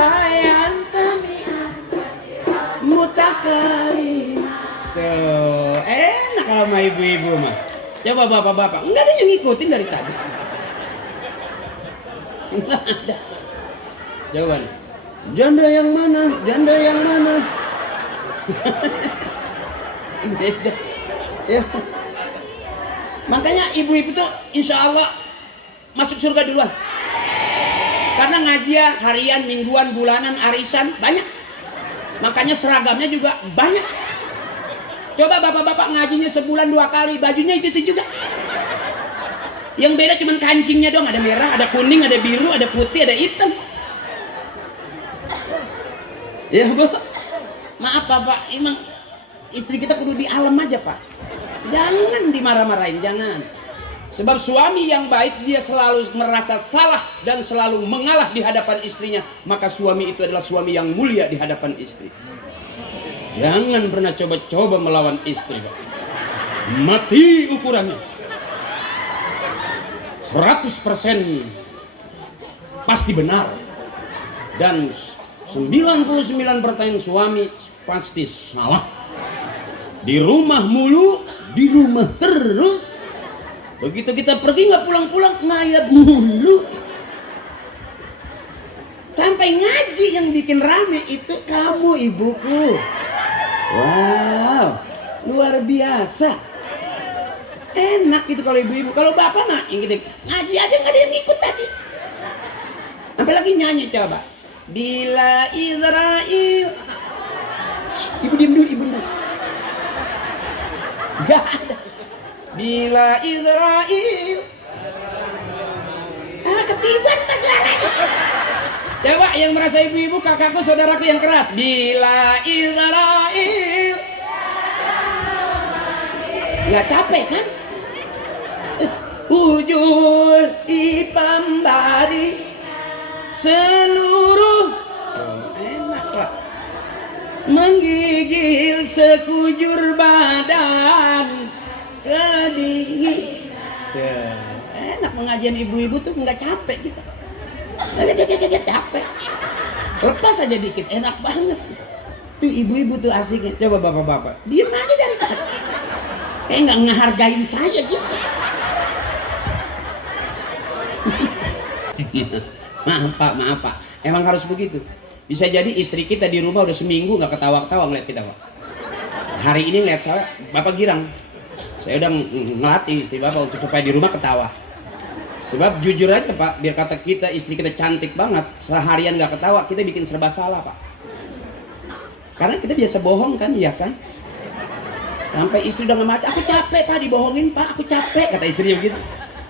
Hayan mutakari. Tuh, enak kalau sama ibu-ibu mah. Coba bapak-bapak, enggak ada yang ngikutin dari tadi. Enggak ada. Coba. Janda yang mana? Janda yang mana? Beda. Ya. Makanya ibu-ibu tuh insya Allah masuk surga duluan. Karena ngajian harian, mingguan, bulanan, arisan banyak. Makanya seragamnya juga banyak. Coba bapak-bapak ngajinya sebulan 2 kali, bajunya itu juga. Yang beda cuma kancingnya dong, ada merah, ada kuning, ada biru, ada putih, ada hitam. Ya Bu, maaf Pak, emang istri kita kudu di alam aja Pak. Jangan dimarah-marahin, jangan. Sebab suami yang baik dia selalu merasa salah dan selalu mengalah di hadapan istrinya. Maka suami itu adalah suami yang mulia di hadapan istri. Jangan pernah coba-coba melawan istri Pak. Mati ukurannya. 100% pasti benar. Dan 99% suami pasti salah. Di rumah mulu, di rumah terus. Begitu kita pergi nggak pulang-pulang, ngayap mulu. Sampai ngaji yang bikin rame itu kamu ibuku. Wow, luar biasa. Enak gitu kalau ibu-ibu. Kalau bapak mah ngaji aja nggak ada yang ikut tadi. Sampai lagi nyanyi coba. Bila Israel. Ibu diam dulu, ibu dulu. Gak ada. Bila Israel. Ketiban mas suaranya. Coba yang merasa ibu-ibu, kakakku, saudaraku yang keras. Bila Israel. Gak capek kan? Ujur dipambari seluruh enak Pak. Menggigil sekujur badan kedingin. Enak pengajian ibu-ibu tuh nggak capek kita. Gak capek. Lepas aja dikit, enak banget. Tuh ibu-ibu tuh asiknya. Coba bapak-bapak, diem aja dari tadi. Kayak nggak ngehargain saya gitu. Maaf Pak, emang harus begitu. Bisa jadi istri kita di rumah udah seminggu nggak ketawa-ketawa ngeliat kita Pak. Hari ini ngeliat saya, Bapak girang. Saya udah ngelatih istri Bapak untuk supaya di rumah ketawa. Sebab jujur aja Pak, biar kata kita istri kita cantik banget, seharian nggak ketawa kita bikin serba salah Pak. Karena kita biasa bohong kan, ya kan? Sampai istri udah nggak, aku capek Pak dibohongin Pak, aku capek, kata istrinya begitu.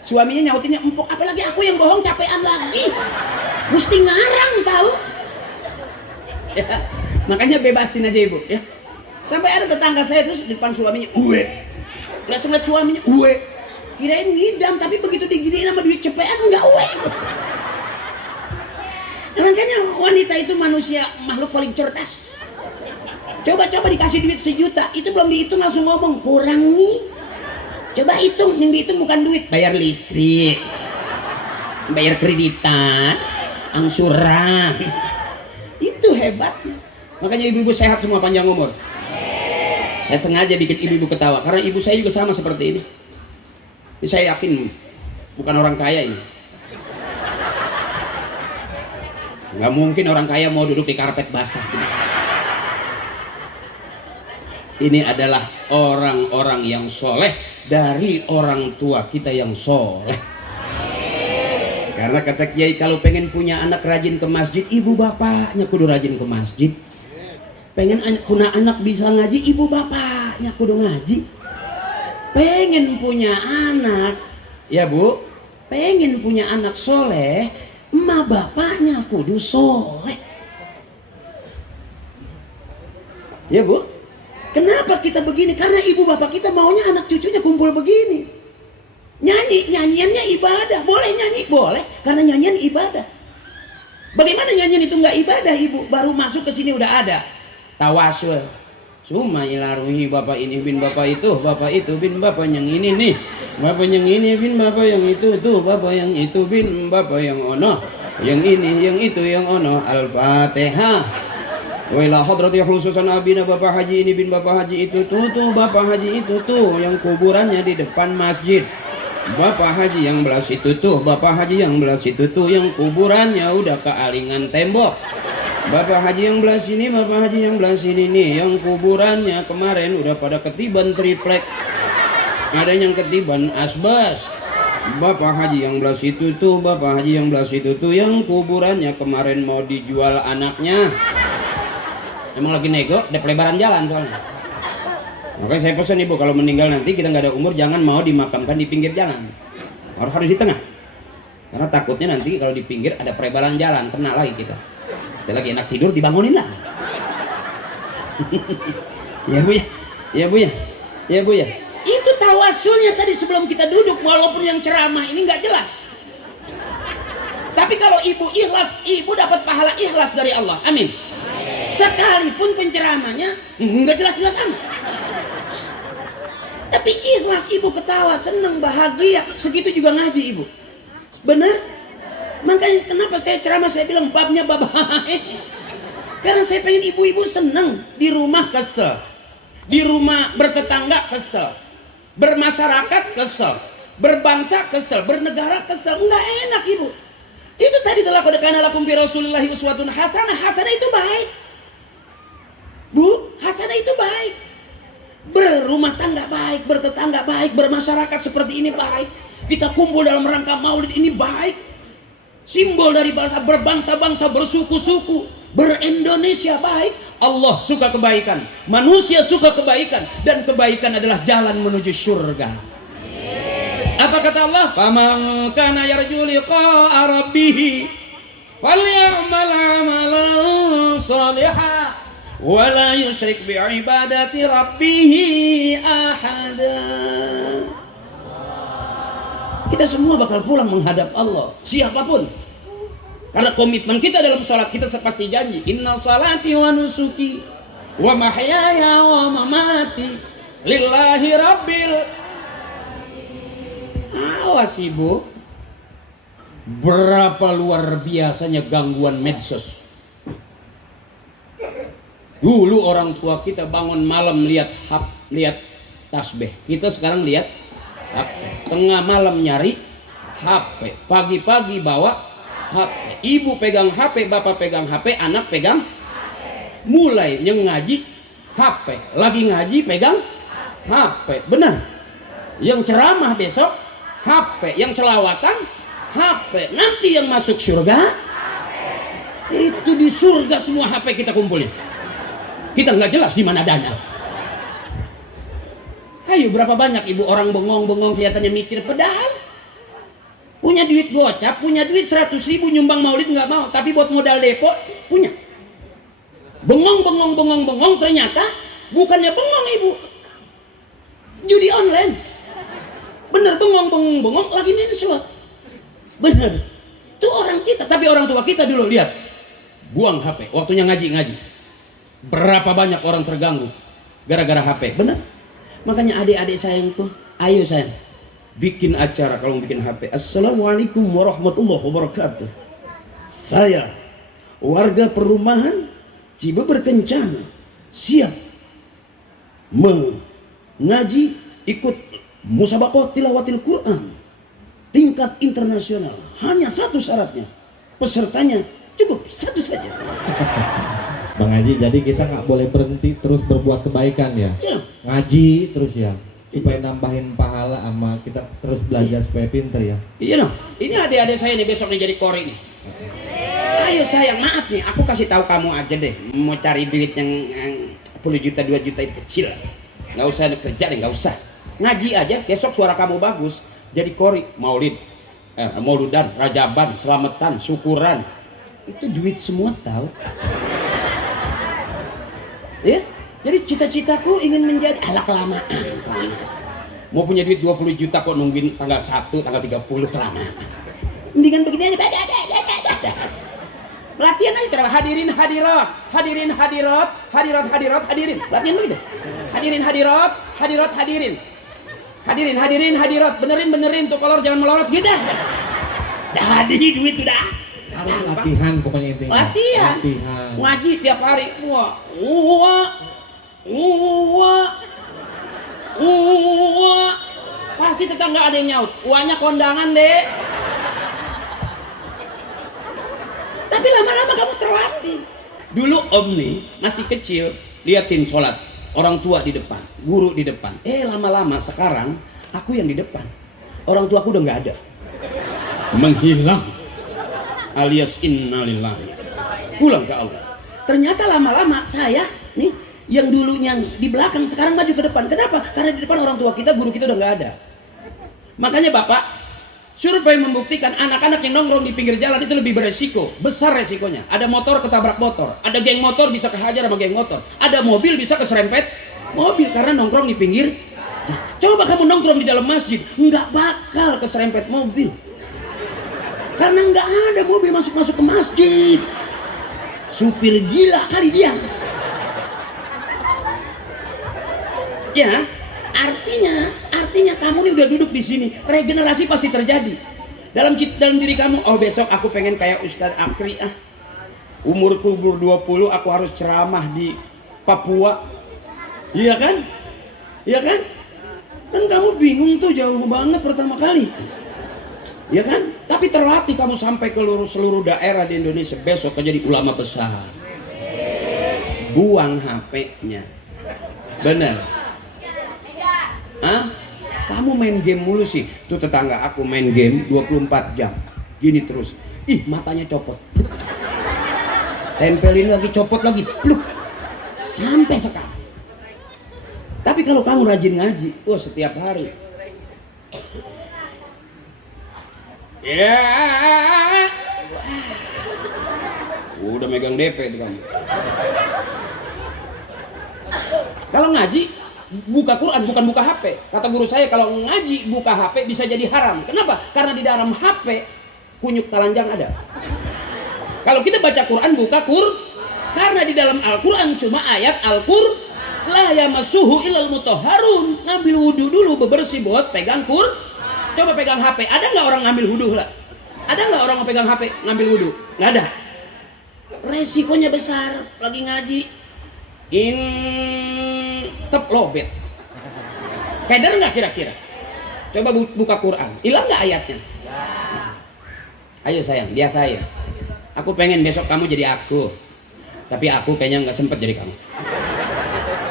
Suaminya nyautinnya empuk, apalagi aku yang bohong capean lagi. Mesti ngarang tahu. Ya, makanya bebasin aja ibu ya. Sampai ada tetangga saya terus di depan suaminya, uwe. Lihat suaminya, uwe. Kirain ngidam, tapi begitu diginiin sama duit cepean enggak uwe. Makanya wanita itu manusia makhluk paling cerdas. Coba-coba dikasih duit 1 juta, itu belum dihitung langsung ngomong kurang nih. Coba hitung, yang dihitung bukan duit, bayar listrik, bayar kreditan, angsuran. Itu hebatnya. Makanya ibu-ibu sehat semua, panjang umur. Saya sengaja bikin ibu-ibu ketawa karena ibu saya juga sama seperti ini. Ini saya yakin bukan orang kaya ini. Nggak mungkin orang kaya mau duduk di karpet basah. Ini adalah orang-orang yang soleh dari orang tua kita yang soleh. Karena kata Kiai, kalau pengen punya anak rajin ke masjid, ibu bapaknya kudu rajin ke masjid. Pengen punya anak bisa ngaji, ibu bapaknya kudu ngaji. Pengen punya anak, ya Bu, pengen punya anak soleh, emak bapaknya kudu soleh. Ya Bu, kenapa kita begini? Karena ibu bapak kita maunya anak cucunya kumpul begini. Nyanyiannya ibadah, boleh nyanyi, boleh, karena nyanyian ibadah. Bagaimana nyanyian itu nggak ibadah ibu? Baru masuk ke sini udah ada tawasul. Cuma ilaruhi bapak ini bin bapak itu bin bapak yang ini nih, bapak yang ini bin bapak yang itu tuh, bapak yang itu bin bapak yang ono, yang ini yang itu yang ono. Al-Fatihah. Wa ila hadrati khususan abina bapak haji ini bin bapak haji itu tuh bapak haji itu tuh yang kuburannya di depan masjid. Bapak haji yang belah situ tuh, bapak haji yang belah situ tuh yang kuburannya udah kealingan tembok. Bapak haji yang belah sini, bapak haji yang belah sini nih, yang kuburannya kemarin udah pada ketiban triplek. Ada yang ketiban asbas. Bapak haji yang belah situ tuh, bapak haji yang belah situ tuh yang kuburannya kemarin mau dijual anaknya. Emang lagi nego, ada pelebaran jalan soalnya. Makanya saya pesan ibu, kalau meninggal nanti kita nggak ada umur, jangan mau dimakamkan di pinggir jalan. Harus di tengah. Karena takutnya nanti kalau di pinggir ada pelebaran jalan, kena lagi kita. Kita lagi enak tidur, dibangunin lah. Ya bu ya, ya bu ya, ya bu ya. Itu tawasulnya tadi sebelum kita duduk, walaupun yang ceramah ini nggak jelas. Tapi kalau ibu ikhlas, ibu dapat pahala ikhlas dari Allah. Amin. Sekalipun penceramahnya nggak jelas-jelas amat. Tapi ikhlas ibu ketawa, senang, bahagia. Segitu juga ngaji ibu. Benar? Makanya kenapa saya ceramah, saya bilang babnya bab karena saya pengen ibu-ibu senang. Di rumah kesel, di rumah bertetangga kesel, bermasyarakat kesel, berbangsa kesel, bernegara kesel. Enggak enak ibu. Itu tadi telah qad kana lakum fi Rasulillahi uswatun hasanah. Hasanah itu baik. Bu, hasanah itu baik. Berumah tangga baik, bertetangga baik, bermasyarakat seperti ini baik. Kita kumpul dalam rangka maulid ini baik. Simbol dari bangsa, berbangsa-bangsa, bersuku-suku, ber-Indonesia baik. Allah suka kebaikan, manusia suka kebaikan, dan kebaikan adalah jalan menuju surga. Apa kata Allah? Faman kana yarju liqa'a rabbih falyamal 'amalan shalihan wa la yusyrik bi 'ibadati rabbih ahada. Kita semua bakal pulang menghadap Allah, siapapun. Karena komitmen kita dalam sholat, kita pasti janji, inna salati wa nusuki wa mahyaya wa mamati lillahi rabbil. Awas ibu, berapa luar biasanya gangguan medsos. Dulu orang tua kita bangun malam lihat tasbih, kita sekarang lihat HP. Tengah malam nyari HP, pagi-pagi bawa HP. Ibu pegang HP, bapak pegang HP, anak pegang HP. Mulai yang ngaji HP, lagi ngaji pegang HP. Benar? Yang ceramah besok HP, yang selawatan HP. Nanti yang masuk surga itu di surga semua HP kita kumpulin. Kita nggak jelas di mana dana. Ayo, berapa banyak ibu orang bengong-bengong kelihatannya mikir, padahal punya duit gocap, punya duit 100.000 nyumbang maulid nggak mau, tapi buat modal depo punya. Bengong ternyata bukannya bengong ibu, judi online. Bener, bengong lagi main slot. Bener, itu orang kita. Tapi orang tua kita dulu lihat, buang HP, waktunya ngaji. Berapa banyak orang terganggu gara-gara HP. Bener. Makanya adik-adik sayang tuh, ayo sayang, bikin acara kalau bikin HP. Assalamualaikum warahmatullahi wabarakatuh. Saya warga perumahan Cibeber Kencana siap mengaji, ikut musabaqah tilawatil Quran tingkat internasional. Hanya satu syaratnya, pesertanya cukup satu saja. Bang Haji, jadi kita nggak boleh berhenti terus berbuat kebaikan ya? Ya. Ngaji terus ya, supaya nambahin pahala, sama kita terus belajar supaya pinter ya. Iya dong, ini adik-adik saya nih besok nih jadi kori nih. Ayo sayang, maaf nih, aku kasih tahu kamu aja deh, mau cari duit yang 10 juta 2 juta itu kecil, nggak usah kerja deh, nggak usah. Ngaji aja, besok suara kamu bagus, jadi kori, maulid, mauludan, rajaban, selamatan, syukuran, itu duit semua tahu. Ya, jadi cita-citaku ingin menjadi kelamaan. Mau punya duit 20 juta kok nungguin tanggal 1, tanggal 30 kelamaan. Mendingan begini aja. Latihan aja cara hadirin hadirat. Latihan begitu. Hadirin hadirat. Benerin tuh kolor jangan melorot gitu. Dah hadir duit udah. Harus latihan pokoknya intinya. Latihan. Ngaji tiap hari. Pasti tetangga ada yang nyaut. Uangnya kondangan deh. Tapi lama-lama kamu terlatih. Dulu om nih masih kecil, liatin sholat, orang tua di depan, guru di depan. Lama-lama sekarang aku yang di depan. Orang tua aku udah nggak ada. Menghilang. Alias innalillahi, pulang ke Allah. Ternyata lama-lama saya nih yang dulunya di belakang sekarang maju ke depan. Kenapa? Karena di depan orang tua kita, guru kita udah nggak ada. Makanya Bapak, survei membuktikan anak-anak yang nongkrong di pinggir jalan itu lebih beresiko, besar resikonya. Ada motor ketabrak motor, ada geng motor bisa kehajar sama geng motor, ada mobil bisa keserempet mobil karena nongkrong di pinggir. Coba kamu nongkrong di dalam masjid, nggak bakal keserempet mobil. Karena nggak ada mobil masuk-masuk ke masjid. Supir gila kali dia. Ya, artinya kamu nih udah duduk di sini, regenerasi pasti terjadi. Dalam diri kamu, oh besok aku pengen kayak Ustadz Akri umurku 20 aku harus ceramah di Papua. Iya kan? Iya kan? Kan kamu bingung tuh jauh banget pertama kali. Ya kan? Tapi terlatih kamu sampai ke seluruh daerah di Indonesia. Besok kau jadi ulama besar. Buang HP-nya. Bener. Hah? Kamu main game mulu sih. Tuh tetangga aku main game 24 jam. Gini terus. Ih, matanya copot. Tempelin lagi, copot lagi. Pluk. Sampai sekarang. Tapi kalau kamu rajin ngaji, wah setiap hari. Ya. Udah megang DP itu kamu. Kalau ngaji, buka Quran bukan buka HP. Kata guru saya kalau ngaji buka HP bisa jadi haram. Kenapa? Karena di dalam HP kunyuk talanjang ada. Kalau kita baca Quran buka karena di dalam Al-Quran cuma ayat Al-Quran la yamassuhu illal mutahharun. Ngambil wudhu dulu bebersih buat pegang Coba pegang HP. Ada nggak orang ngambil wudhu lah? Ada nggak orang pegang HP ngambil wudhu? Nggak ada. Resikonya besar lagi ngaji. Tep lobet. Keder nggak kira-kira? Coba buka Quran, hilang nggak ayatnya? Ayo sayang, biasain. Aku pengen besok kamu jadi aku, tapi aku kayaknya nggak sempet jadi kamu.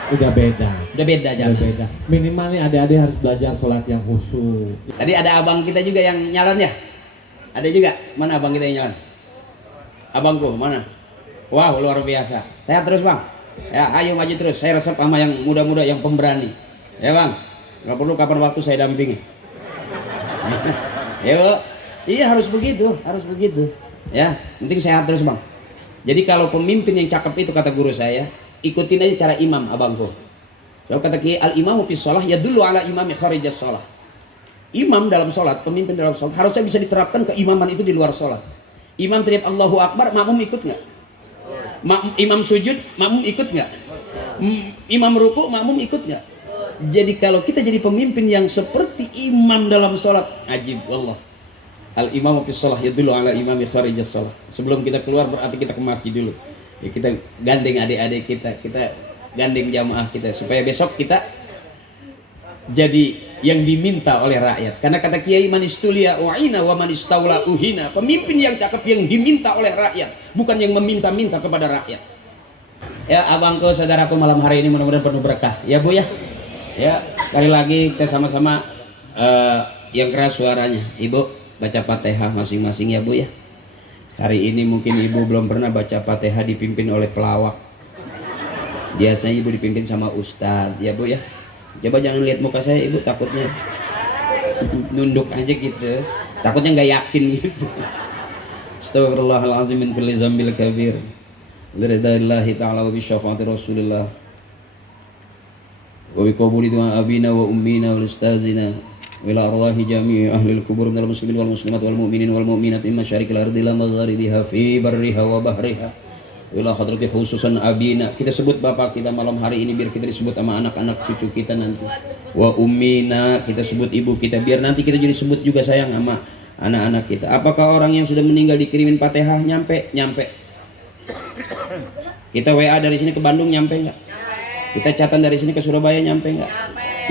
Udah beda Jangan. Udah beda. Minimal nih adik-adik harus belajar sholat yang khusyuk. Tadi ada abang kita juga yang nyalon ya? Ada juga? Mana abang kita yang nyalon? Abangku mana? Wow, luar biasa. Sehat terus bang. Ya, ayo maju terus. Saya resep sama yang muda-muda, yang pemberani. Ya bang, nggak perlu kapan waktu saya dampingi. Ya, iya harus begitu. Ya, penting sehat terus bang. Jadi kalau pemimpin yang cakep itu kata guru saya, ikutin aja cara imam abangku. Kalau kata Kiai al-imamu fis shalah yadullu ala imami kharijas shalah. Imam dalam sholat, pemimpin dalam sholat harusnya bisa diterapkan keimaman itu di luar sholat. Imam teriak Allahu Akbar, makmum ikut nggak? Imam sujud, makmum ikut nggak? Imam ruku, makmum ikut nggak? Jadi kalau kita jadi pemimpin yang seperti imam dalam sholat, ajib Allah. Al-imamu fis shalah yadullu ala imami kharijas shalah. Sebelum kita keluar berarti kita ke masjid dulu. Ya, kita gandeng adik-adik kita gandeng jamaah kita supaya besok kita jadi yang diminta oleh rakyat. Karena kata Kiai man istulia u'ina wa man istaula uhina. Pemimpin yang cakep yang diminta oleh rakyat, bukan yang meminta-minta kepada rakyat. Ya abangku, saudaraku, malam hari ini mudah-mudahan penuh berkah. Ya Bu ya. Ya, sekali lagi kita sama-sama yang keras suaranya. Ibu baca Fatihah masing-masing ya Bu ya. Hari ini mungkin ibu belum pernah baca Fatihah dipimpin oleh pelawak. Biasanya ibu dipimpin sama ustadz ya Bu ya. Coba jangan lihat muka saya ibu, takutnya nunduk aja gitu. Takutnya nggak yakin gitu. Astagfirullahaladzim min kulli zambil kabir. Liridaillahi ta'ala wa bisyafaati rasulillah. Wa biqabuli du'a abina wa ummina wa ustazina. Wila arwahi jami'i ahlil kubur minal muslimin wal muslimat wal mu'minin wal mu'minat min masyarikil ardi la magharibiha fi barriha wa bahriha. Wila hadrati khususan abina. Kita sebut bapak kita malam hari ini biar kita disebut sama anak-anak cucu kita nanti. Wa ummina, kita sebut ibu kita biar nanti kita jadi sebut juga sayang sama anak-anak kita. Apakah orang yang sudah meninggal dikirimin Fatihah? Nyampe. Kita WA dari sini ke Bandung nyampe nggak? Kita catatan dari sini ke Surabaya nyampe nggak?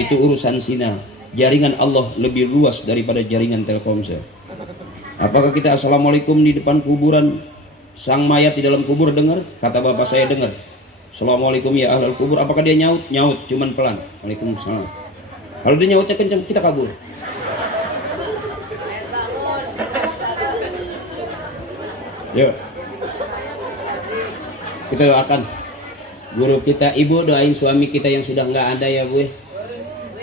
Itu urusan Sina. Jaringan Allah lebih luas daripada jaringan Telkomsel. Apakah kita assalamualaikum di depan kuburan, sang mayat di dalam kubur dengar? Kata bapak saya dengar. Assalamualaikum ya ahlul kubur. Apakah dia nyaut cuman pelan? Waalaikumsalam. Kalau dia nyautnya kencang kita kabur. Yuk. Kita doakan guru kita, ibu doain suami kita yang sudah nggak ada ya Bu.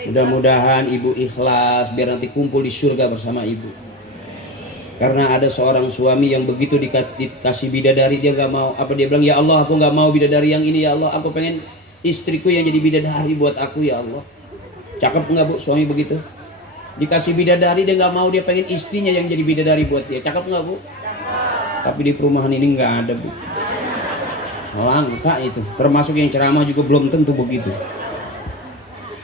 Mudah-mudahan ibu ikhlas biar nanti kumpul di surga bersama ibu. Karena ada seorang suami yang begitu dikasih bidadari dia nggak mau. Apa dia bilang, ya Allah aku nggak mau bidadari yang ini ya Allah, aku pengen istriku yang jadi bidadari buat aku ya Allah. Cakep nggak Bu suami begitu? Dikasih bidadari dia nggak mau, dia pengen istrinya yang jadi bidadari buat dia. Cakep nggak Bu? Tapi di perumahan ini nggak ada Bu. Langka itu. Termasuk yang ceramah juga belum tentu begitu.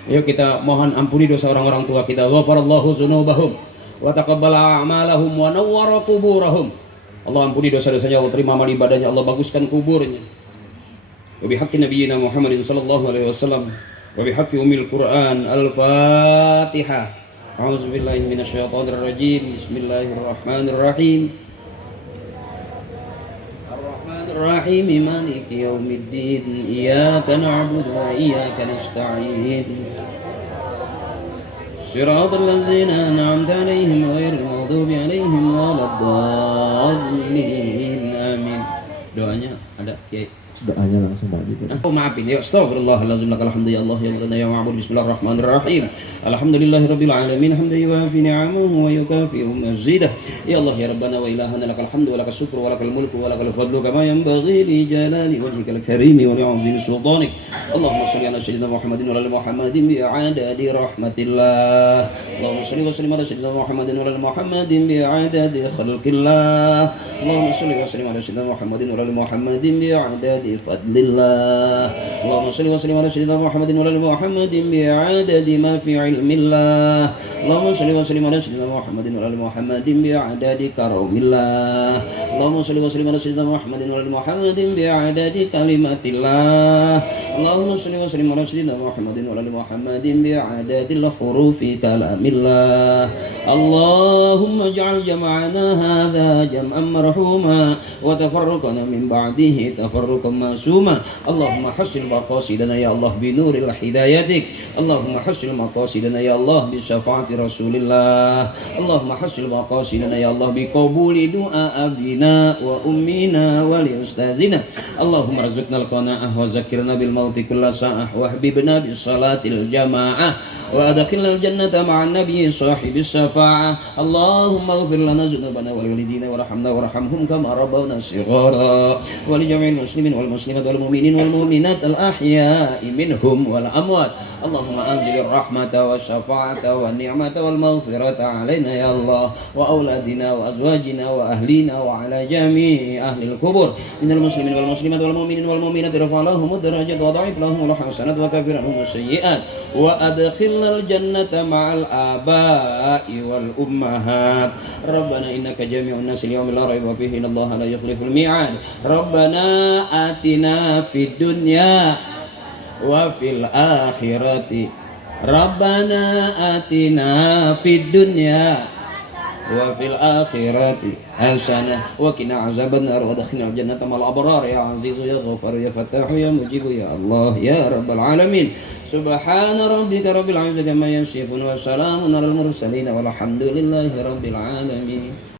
Ayo kita mohon ampuni dosa orang-orang tua kita. Ghafarallahu dzunubahum wa taqabbala a'malahum wa nawwara quburahum. Allah ampuni dosa-dosanya, Allah terima amal ibadahnya, Allah baguskan kuburnya. Wa bihaqqi nabiyyina Muhammadin sallallahu alaihi wasallam wa bihaqqi ummil Qur'an. Al-Fatihah. A'udzu billahi minasyaitonir rajim. Bismillahirrahmanirrahim. Ar-Rahmanir-Rahim. Maliki yaumiddin. Iyyaka na'budu wa iyyaka nasta'in. صراط الذين أنعمت عليهم غير المغضوب عليهم ولا الضالين آمين. Doanya ada Kiai. Doanya langsung maju. Oh maafin ya, astagfirullahaladzim, lakal hamdu ya Allah ya Allah ya ma'bud. Bismillahirrahmanirrahim. Alhamdulillahirabbil alamin, hamdan yuwafi ni'amahu wa yukafi'u mazidah. Ya Allah ya Rabbana wa ilahana, lakal hamdu wa lakal syukru wa lakal mulku wa lakal fadlu kama yanbaghi li jalali wajhikal karim wa li'azimi sultanik. Allahumma shalli ala sayyidina Muhammadin wa ala Muhammadin bi'adadi rahmatillah. Allahumma shalli wa sallim ala sayyidina Muhammadin wa ala Muhammadin bi'adadi khalqillah. Allahumma shalli wa sallim ala sayyidina Muhammadin wa ala Muhammadin bi'adadi fadlillah. Allahumma shalli wa sallim ala sayyidina Muhammadin wa ala Muhammadin bi'adadi ma fi ilmillah. Allahumma shalli wa sallim ala sayyidina Muhammadin wa ala Muhammadin bi'adadi karamillah. Allahumma shalli wa sallim ala sayyidina Muhammadin wa ala Muhammadin bi'adadi kalimatillah. Allahumma shalli wa sallim ala sayyidina Muhammadin wa ala Muhammadin bi'adadi hurufi kalamillah. Allahumma ij'al jam'ana hadha jam'an marhuma wa tafarruqana min ba'dihi tafarruqan masuma. Allahumma hassil maqasidana ya Allah bi nuril hidayatik. Allahumma hassil maqasidana ya Allah bi syafaati Rasulillah. Allahumma hassil maqasidana ya Allah bi qabuli du'a abina wa ummina wa li ustazina. Allahumma rizqna al-qana'ah wa zakirna bil mauti kulla sa'ah wa habibna bis salatil jamaah wa adkhilna al-jannata ma'an nabiyyi sahibis syafa'ah. Allahumma ighfir lana dzunubana wal walidina warhamna warhamhum kama rabbawna shighara wa li jami'il muslimin wal muslimat wal mu'minin wal mu'minat al ahya'i minhum wal amwat. Allahumma anzilir rahmata wa syafa'ata wa ni'mata wal maghfirata alaina ya Allah wa auladina wa azwajina wa ahlina wa ala jami'i ahli al-qubur minal muslimin wal muslimat wal mu'minin wal mu'minat irfa'lahum darajat wa dha'if lahum al hasanat wa kafir anhum as-sayyi'at wa adkhilna al-jannata ma'al aba'i wal ummahat. Rabbana innaka jami'un nas liyawmin la rayba fihi innallaha la yukhliful mi'ad. Rabbana atina fid dunya wa fil akhirati. Rabbana atina fid dunya wa fil akhirati hasanah wa qina azabannar wa adkhilna al-jannata ma'al abrar ya azizu ya ghafar ya fattahu ya mujibu ya Allah ya rabbal alamin. Subhana rabbika rabbil izzati amma yasifun wa salamun alal mursalin walhamdulillahi rabbil alamin.